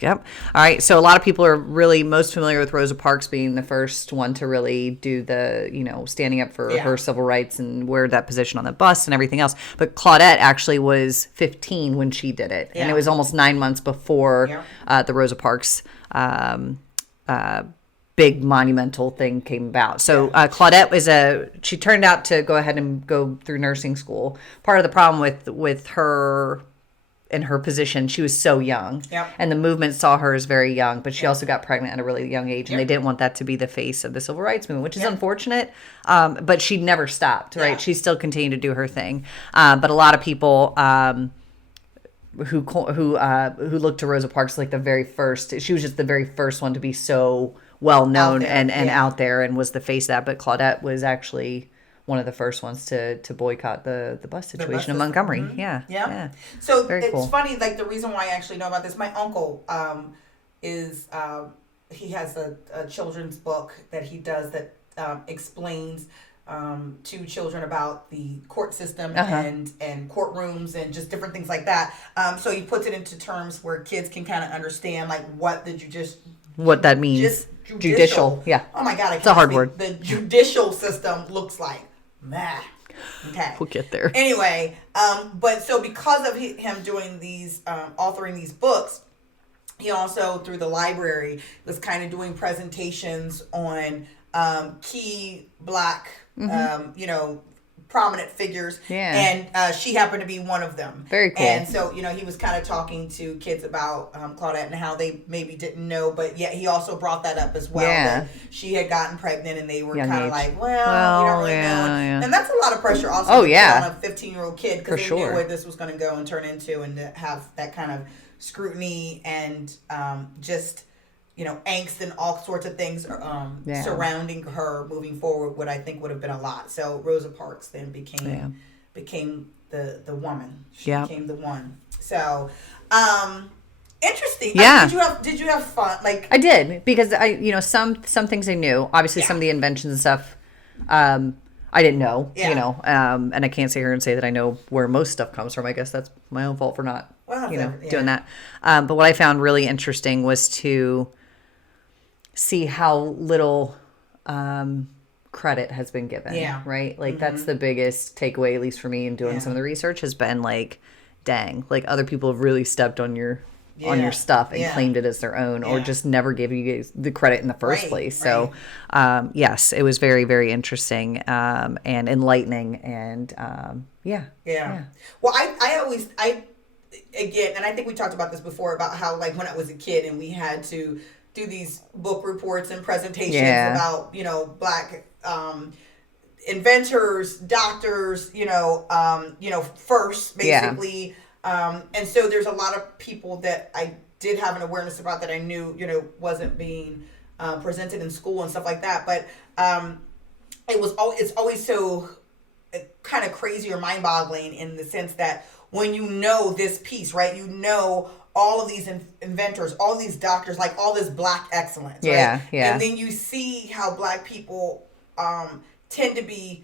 Yep. All right. So a lot of people are really most familiar with Rosa Parks being the first one to really do the, standing up for her civil rights and wear that position on the bus and everything else. But Claudette actually was 15 when she did it. And it was almost 9 months before the Rosa Parks big monumental thing came about. So Claudette she turned out to go ahead and go through nursing school. Part of the problem with her in her position, she was so young. And the movement saw her as very young, but she also got pregnant at a really young age, and they didn't want that to be the face of the civil rights movement, which is unfortunate. But she never stopped, right? She still continued to do her thing. But a lot of people who looked to Rosa Parks like the very first, she was just the very first one to be so well known and out there and was the face of that. But Claudette was actually one of the first ones to boycott the bus situation in Montgomery. Yeah. So Very it's cool. funny, like the reason why I actually know about this, my uncle he has a children's book that he does that explains to children about the court system and courtrooms and just different things like that. So he puts it into terms where kids can kind of understand like what that means. Judicial. Yeah. Oh my God. It's a hard word. The judicial system looks like. Meh. Okay. We'll get there. Anyway, but so because of him doing these, authoring these books, he also, through the library, was kind of doing presentations on key black, prominent figures. Yeah. And she happened to be one of them. Very cool. And so, he was kind of talking to kids about Claudette and how they maybe didn't know, but yet he also brought that up as well. Yeah. That she had gotten pregnant and they were Young kind of age. like, we don't really know. And that's a lot of pressure also Oh, to yeah. put on a 15-year-old kid For because they sure. knew what this was going to go and turn into, and to have that kind of scrutiny and just angst and all sorts of things surrounding her moving forward, what I think would have been a lot. So Rosa Parks then became the woman. She became the one. So interesting. Yeah. Did you have fun? Like I did, because some things I knew. Obviously some of the inventions and stuff I didn't know, and I can't sit here and say that I know where most stuff comes from. I guess that's my own fault for not doing that. But what I found really interesting was to see how little credit has been given. Right? Like that's the biggest takeaway, at least for me in doing some of the research, has been like, dang, like other people have really stepped on your stuff and claimed it as their own, or just never gave you guys the credit in the first place. So yes, it was very, very interesting and enlightening, and well, I again, and I think we talked about this before, about how like when I was a kid and we had to do these book reports and presentations about black inventors, doctors, first basically. And so there's a lot of people that I did have an awareness about that I knew wasn't being presented in school and stuff like that. But it's always so kind of crazy or mind-boggling in the sense that when this piece, right, all of these inventors, all these doctors, like all this black excellence, right? And then you see how black people tend to be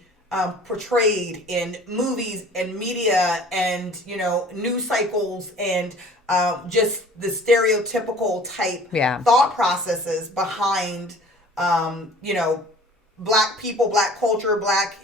portrayed in movies and media and, news cycles and just the stereotypical type thought processes behind, Black people, Black culture, Black,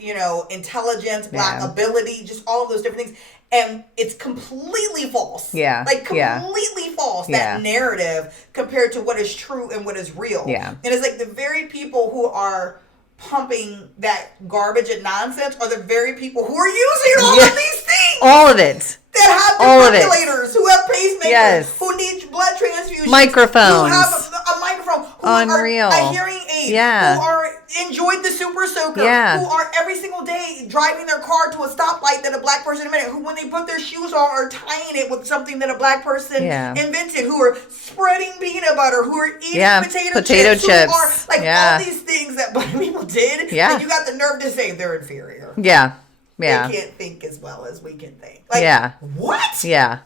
intelligence, Black ability, just all of those different things. And it's completely false. Yeah. Like, completely false, that narrative, compared to what is true and what is real. Yeah. And it's like the very people who are pumping that garbage and nonsense are the very people who are using all of these things. All of it. That have defibrillators, who have pacemakers, who need blood transfusions, microphones, who have a microphone, who Unreal. are a hearing aid, who are enjoyed the Super Soaker, who are every single day driving their car to a stoplight that a Black person invented, who when they put their shoes on are tying it with something that a Black person invented, who are spreading peanut butter, who are eating potato chips, who are like all these things that Black people did, and you got the nerve to say they're inferior. Yeah. They can't think as well as we can think. Like, what? Yeah.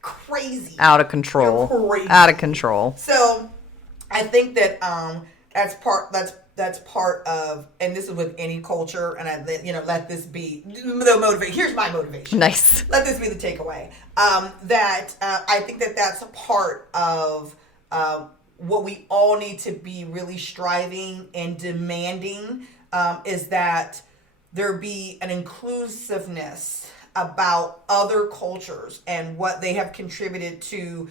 Crazy. Out of control. Crazy. Out of control. So, I think that that's part of, and this is with any culture, and let this be the motivation. Here's my motivation. Nice. Let this be the takeaway. I think that that's a part of what we all need to be really striving and demanding, is that there be an inclusiveness about other cultures and what they have contributed to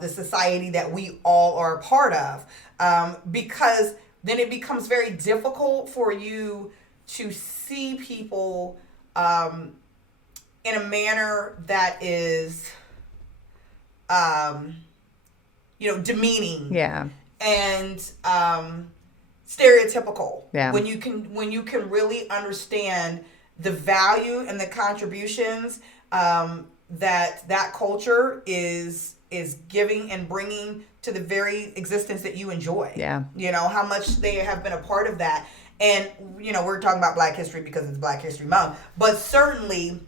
the society that we all are a part of. Because then it becomes very difficult for you to see people in a manner that is, demeaning. Yeah. And stereotypical. Yeah. When you can really understand the value and the contributions that culture is giving and bringing to the very existence that you enjoy. Yeah. How much they have been a part of that. And we're talking about Black History because it's Black History Month, but certainly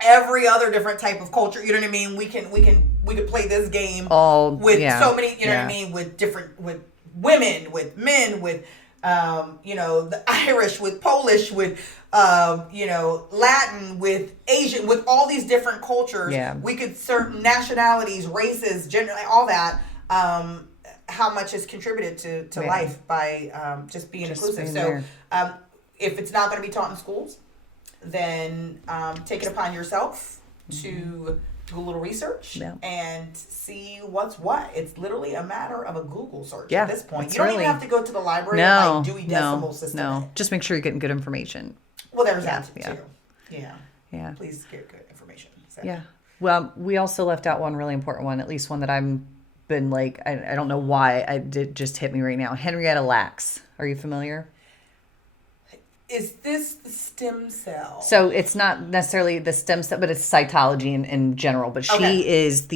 every other different type of culture, you know what I mean? We could play this game with so many, what I mean, with women, with men, with the Irish, with Polish, with Latin, with Asian, with all these different cultures. Yeah. We could certain nationalities, races, gender, all that. How much has contributed to life by just being inclusive. So if it's not going to be taught in schools, then take it upon yourself to do a little research and see what's what. It's literally a matter of a Google search at this point. You don't even have to go to the library and like Dewey Decimal System. No, just make sure you're getting good information. Well, there's that too. Yeah. Please get good information. So. Yeah. Well, we also left out one really important one, at least one that I'm been like, I don't know why it just hit me right now. Henrietta Lacks. Are you familiar? Is this the stem cell? So it's not necessarily the stem cell, but it's cytology in general. But she is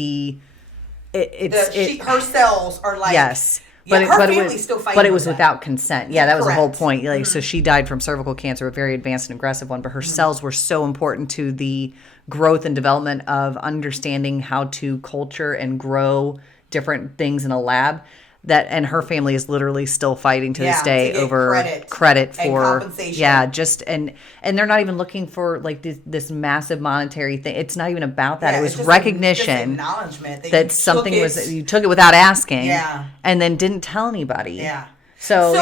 her cells are like, yes. But her family's still fighting. But it was without consent. Yeah, that was the whole Correct. point. Like, so she died from cervical cancer, a very advanced and aggressive one. But her cells were so important to the growth and development of understanding how to culture and grow different things in a lab. And her family is literally still fighting to this day over credit for compensation. And they're not even looking for like this massive monetary thing. It's not even about that. Yeah, it was recognition, acknowledgement that something you took it without asking, Yeah. and then didn't tell anybody. Yeah. So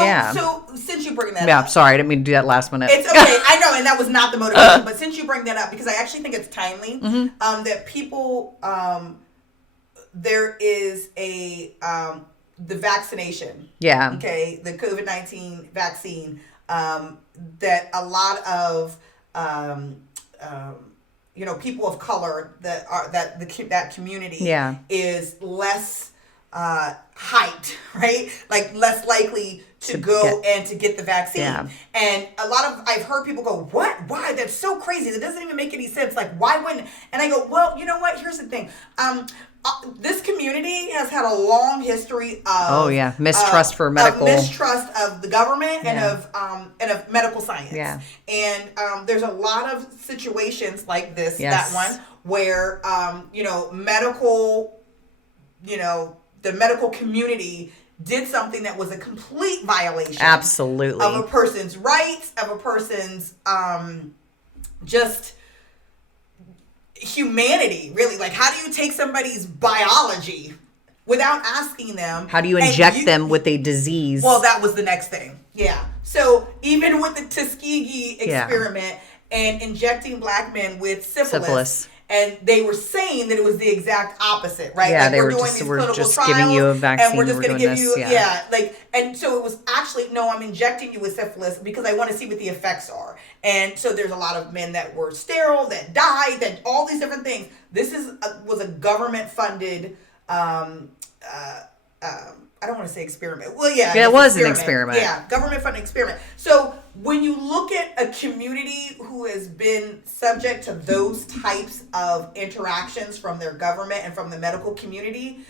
since you bring that up. Yeah, sorry, I didn't mean to do that last minute. It's okay. I know, and that was not the motivation. But since you bring that up, because I actually think it's timely, that people, there is the vaccination. Yeah. Okay, the COVID-19 vaccine, that a lot of people of color that community is less hyped, right? Like less likely to go and to get the vaccine. Yeah. And I've heard people go, what? Why? That's so crazy. That doesn't even make any sense. Like, why wouldn't? And I go, well, you know what? Here's the thing. This community has had a long history of mistrust for medical, mistrust of the government and of medical science. Yeah. And there's a lot of situations like this, that one, where medical, the medical community did something that was a complete violation Absolutely. of a person's rights, of a person's just humanity, really. Like, how do you take somebody's biology without asking them? How do you inject them with a disease? Well, that was the next thing. Yeah. So even with the Tuskegee experiment and injecting black men with syphilis. And they were saying that it was the exact opposite, right? Yeah, like, they we're were doing just, these we're clinical just trials, giving you a vaccine. and we're just going to give you, yeah, like, and so it was actually, no, I'm injecting you with syphilis because I want to see what the effects are. And so there's a lot of men that were sterile, that died, that all these different things. This was a government-funded, I don't want to say experiment. Well, yeah. Yeah, it was an experiment. Yeah, government-funded experiment. So when you look at a community who has been subject to those types of interactions from their government and from the medical community,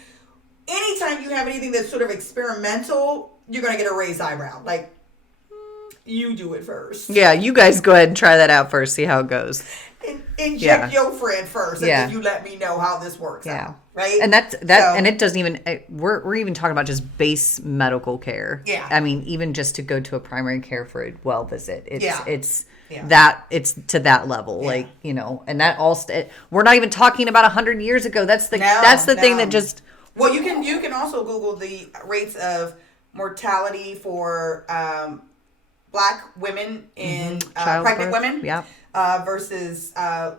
anytime you have anything that's sort of experimental, you're going to get a raised eyebrow. Like, you do it first. Yeah, you guys go ahead and try that out first, see how it goes. Inject your friend first, and then you let me know how this works out. Right? And and it doesn't even, we're even talking about just base medical care. Yeah. I mean, even just to go to a primary care for a well visit. It's to that level. Yeah. Like, you know, and that all, we're not even talking about 100 years ago. That's the thing that just. Well, you can also Google the rates of mortality for black women in pregnant women. Yeah. Versus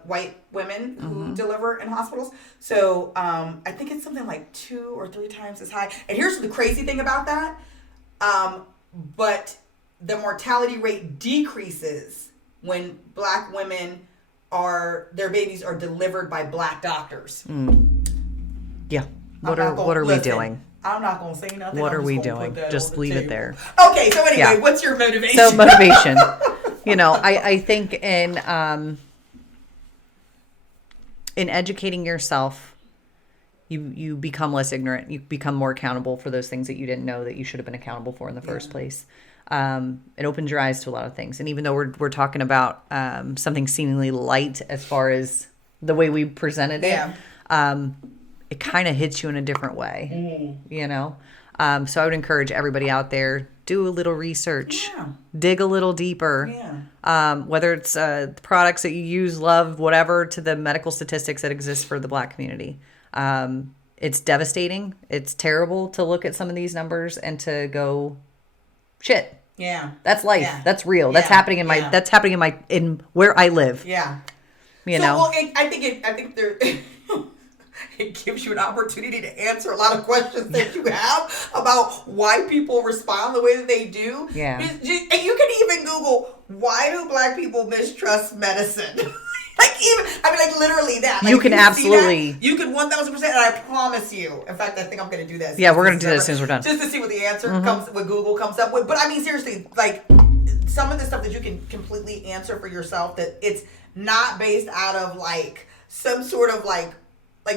white women who deliver in hospitals. So I think it's something like 2 or 3 times as high. And here's the crazy thing about that. But the mortality rate decreases when black women their babies are delivered by black doctors. Yeah. What are we doing? I'm not going to say nothing. What are we doing? Just leave it there. Okay, so anyway, what's your motivation? So motivation. You know, I think in educating yourself, you become less ignorant. You become more accountable for those things that you didn't know that you should have been accountable for in the first place. It opens your eyes to a lot of things. And even though we're talking about something seemingly light as far as the way we presented it, it kind of hits you in a different way, you know? So I would encourage everybody out there, do a little research, dig a little deeper, whether it's products that you use, love, whatever, to the medical statistics that exist for the black community. It's devastating. It's terrible to look at some of these numbers and to go, shit. Yeah. That's life. Yeah. That's real. Yeah. That's happening in where I live. Yeah. You know? Well, I think there it gives you an opportunity to answer a lot of questions that you have about why people respond the way that they do. Yeah. And you can even Google, why do black people mistrust medicine? Like literally that. Like, you can absolutely. You can 1,000%, and I promise you. In fact, I think I'm going to do this. Yeah, we're going to do this as soon as we're done. Just to see what the answer what Google comes up with. But I mean, seriously, like some of the stuff that you can completely answer for yourself, that it's not based out of like some sort of like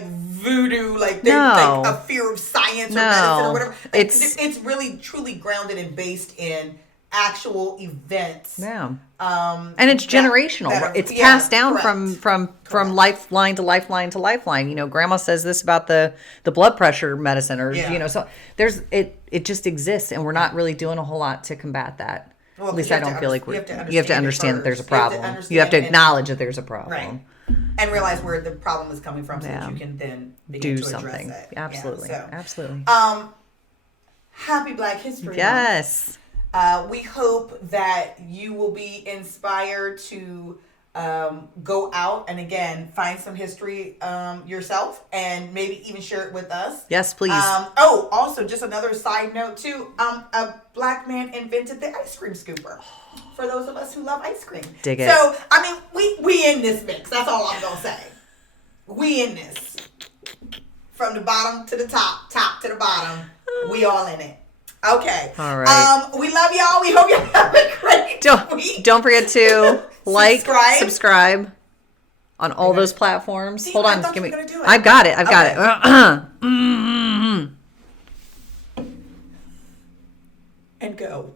voodoo, like a fear of science or medicine or whatever. It's really truly grounded and based in actual events. Yeah. And it's generational. It's passed down from lifeline to lifeline to lifeline. You know, grandma says this about the blood pressure medicine, or you know, so it just exists, and we're not really doing a whole lot to combat that. Well, at least I don't feel like you have to understand that there's a problem. You have to acknowledge that there's a problem. Right. And realize where the problem is coming from, so that you can then begin to address it. Absolutely. Yeah, absolutely. Happy Black History Month. Yes. We hope that you will be inspired to go out and again find some history yourself, and maybe even share it with us. Yes, please. Also, just another side note too. A black man invented the ice cream scooper. For those of us who love ice cream. Dig it. So I mean, we in this mix. That's all I'm gonna say. We in this. From the bottom to the top to the bottom. We all in it. Okay. All right. We love y'all. We hope you have a great week. Don't forget to like, subscribe on all those platforms. See, Hold on. Give me. I've got it. I've got it. And go.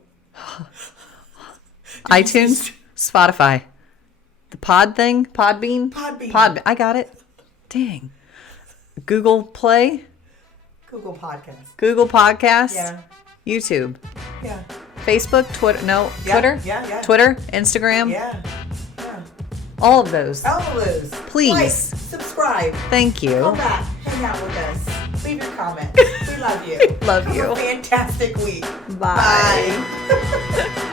iTunes, Spotify, the Pod thing, Podbean. Podbean. I got it. Dang. Google Play. Google Podcast. Google Podcast, Yeah. YouTube, Yeah. Facebook, Twitter. No, Yeah, Twitter. yeah. Twitter, Instagram. Yeah. Yeah. All of those. All of those. Please. Like, subscribe. Thank you. Come back. Hang out with us. Leave your comments. We love you. Love Have you. a fantastic week. Bye. Bye.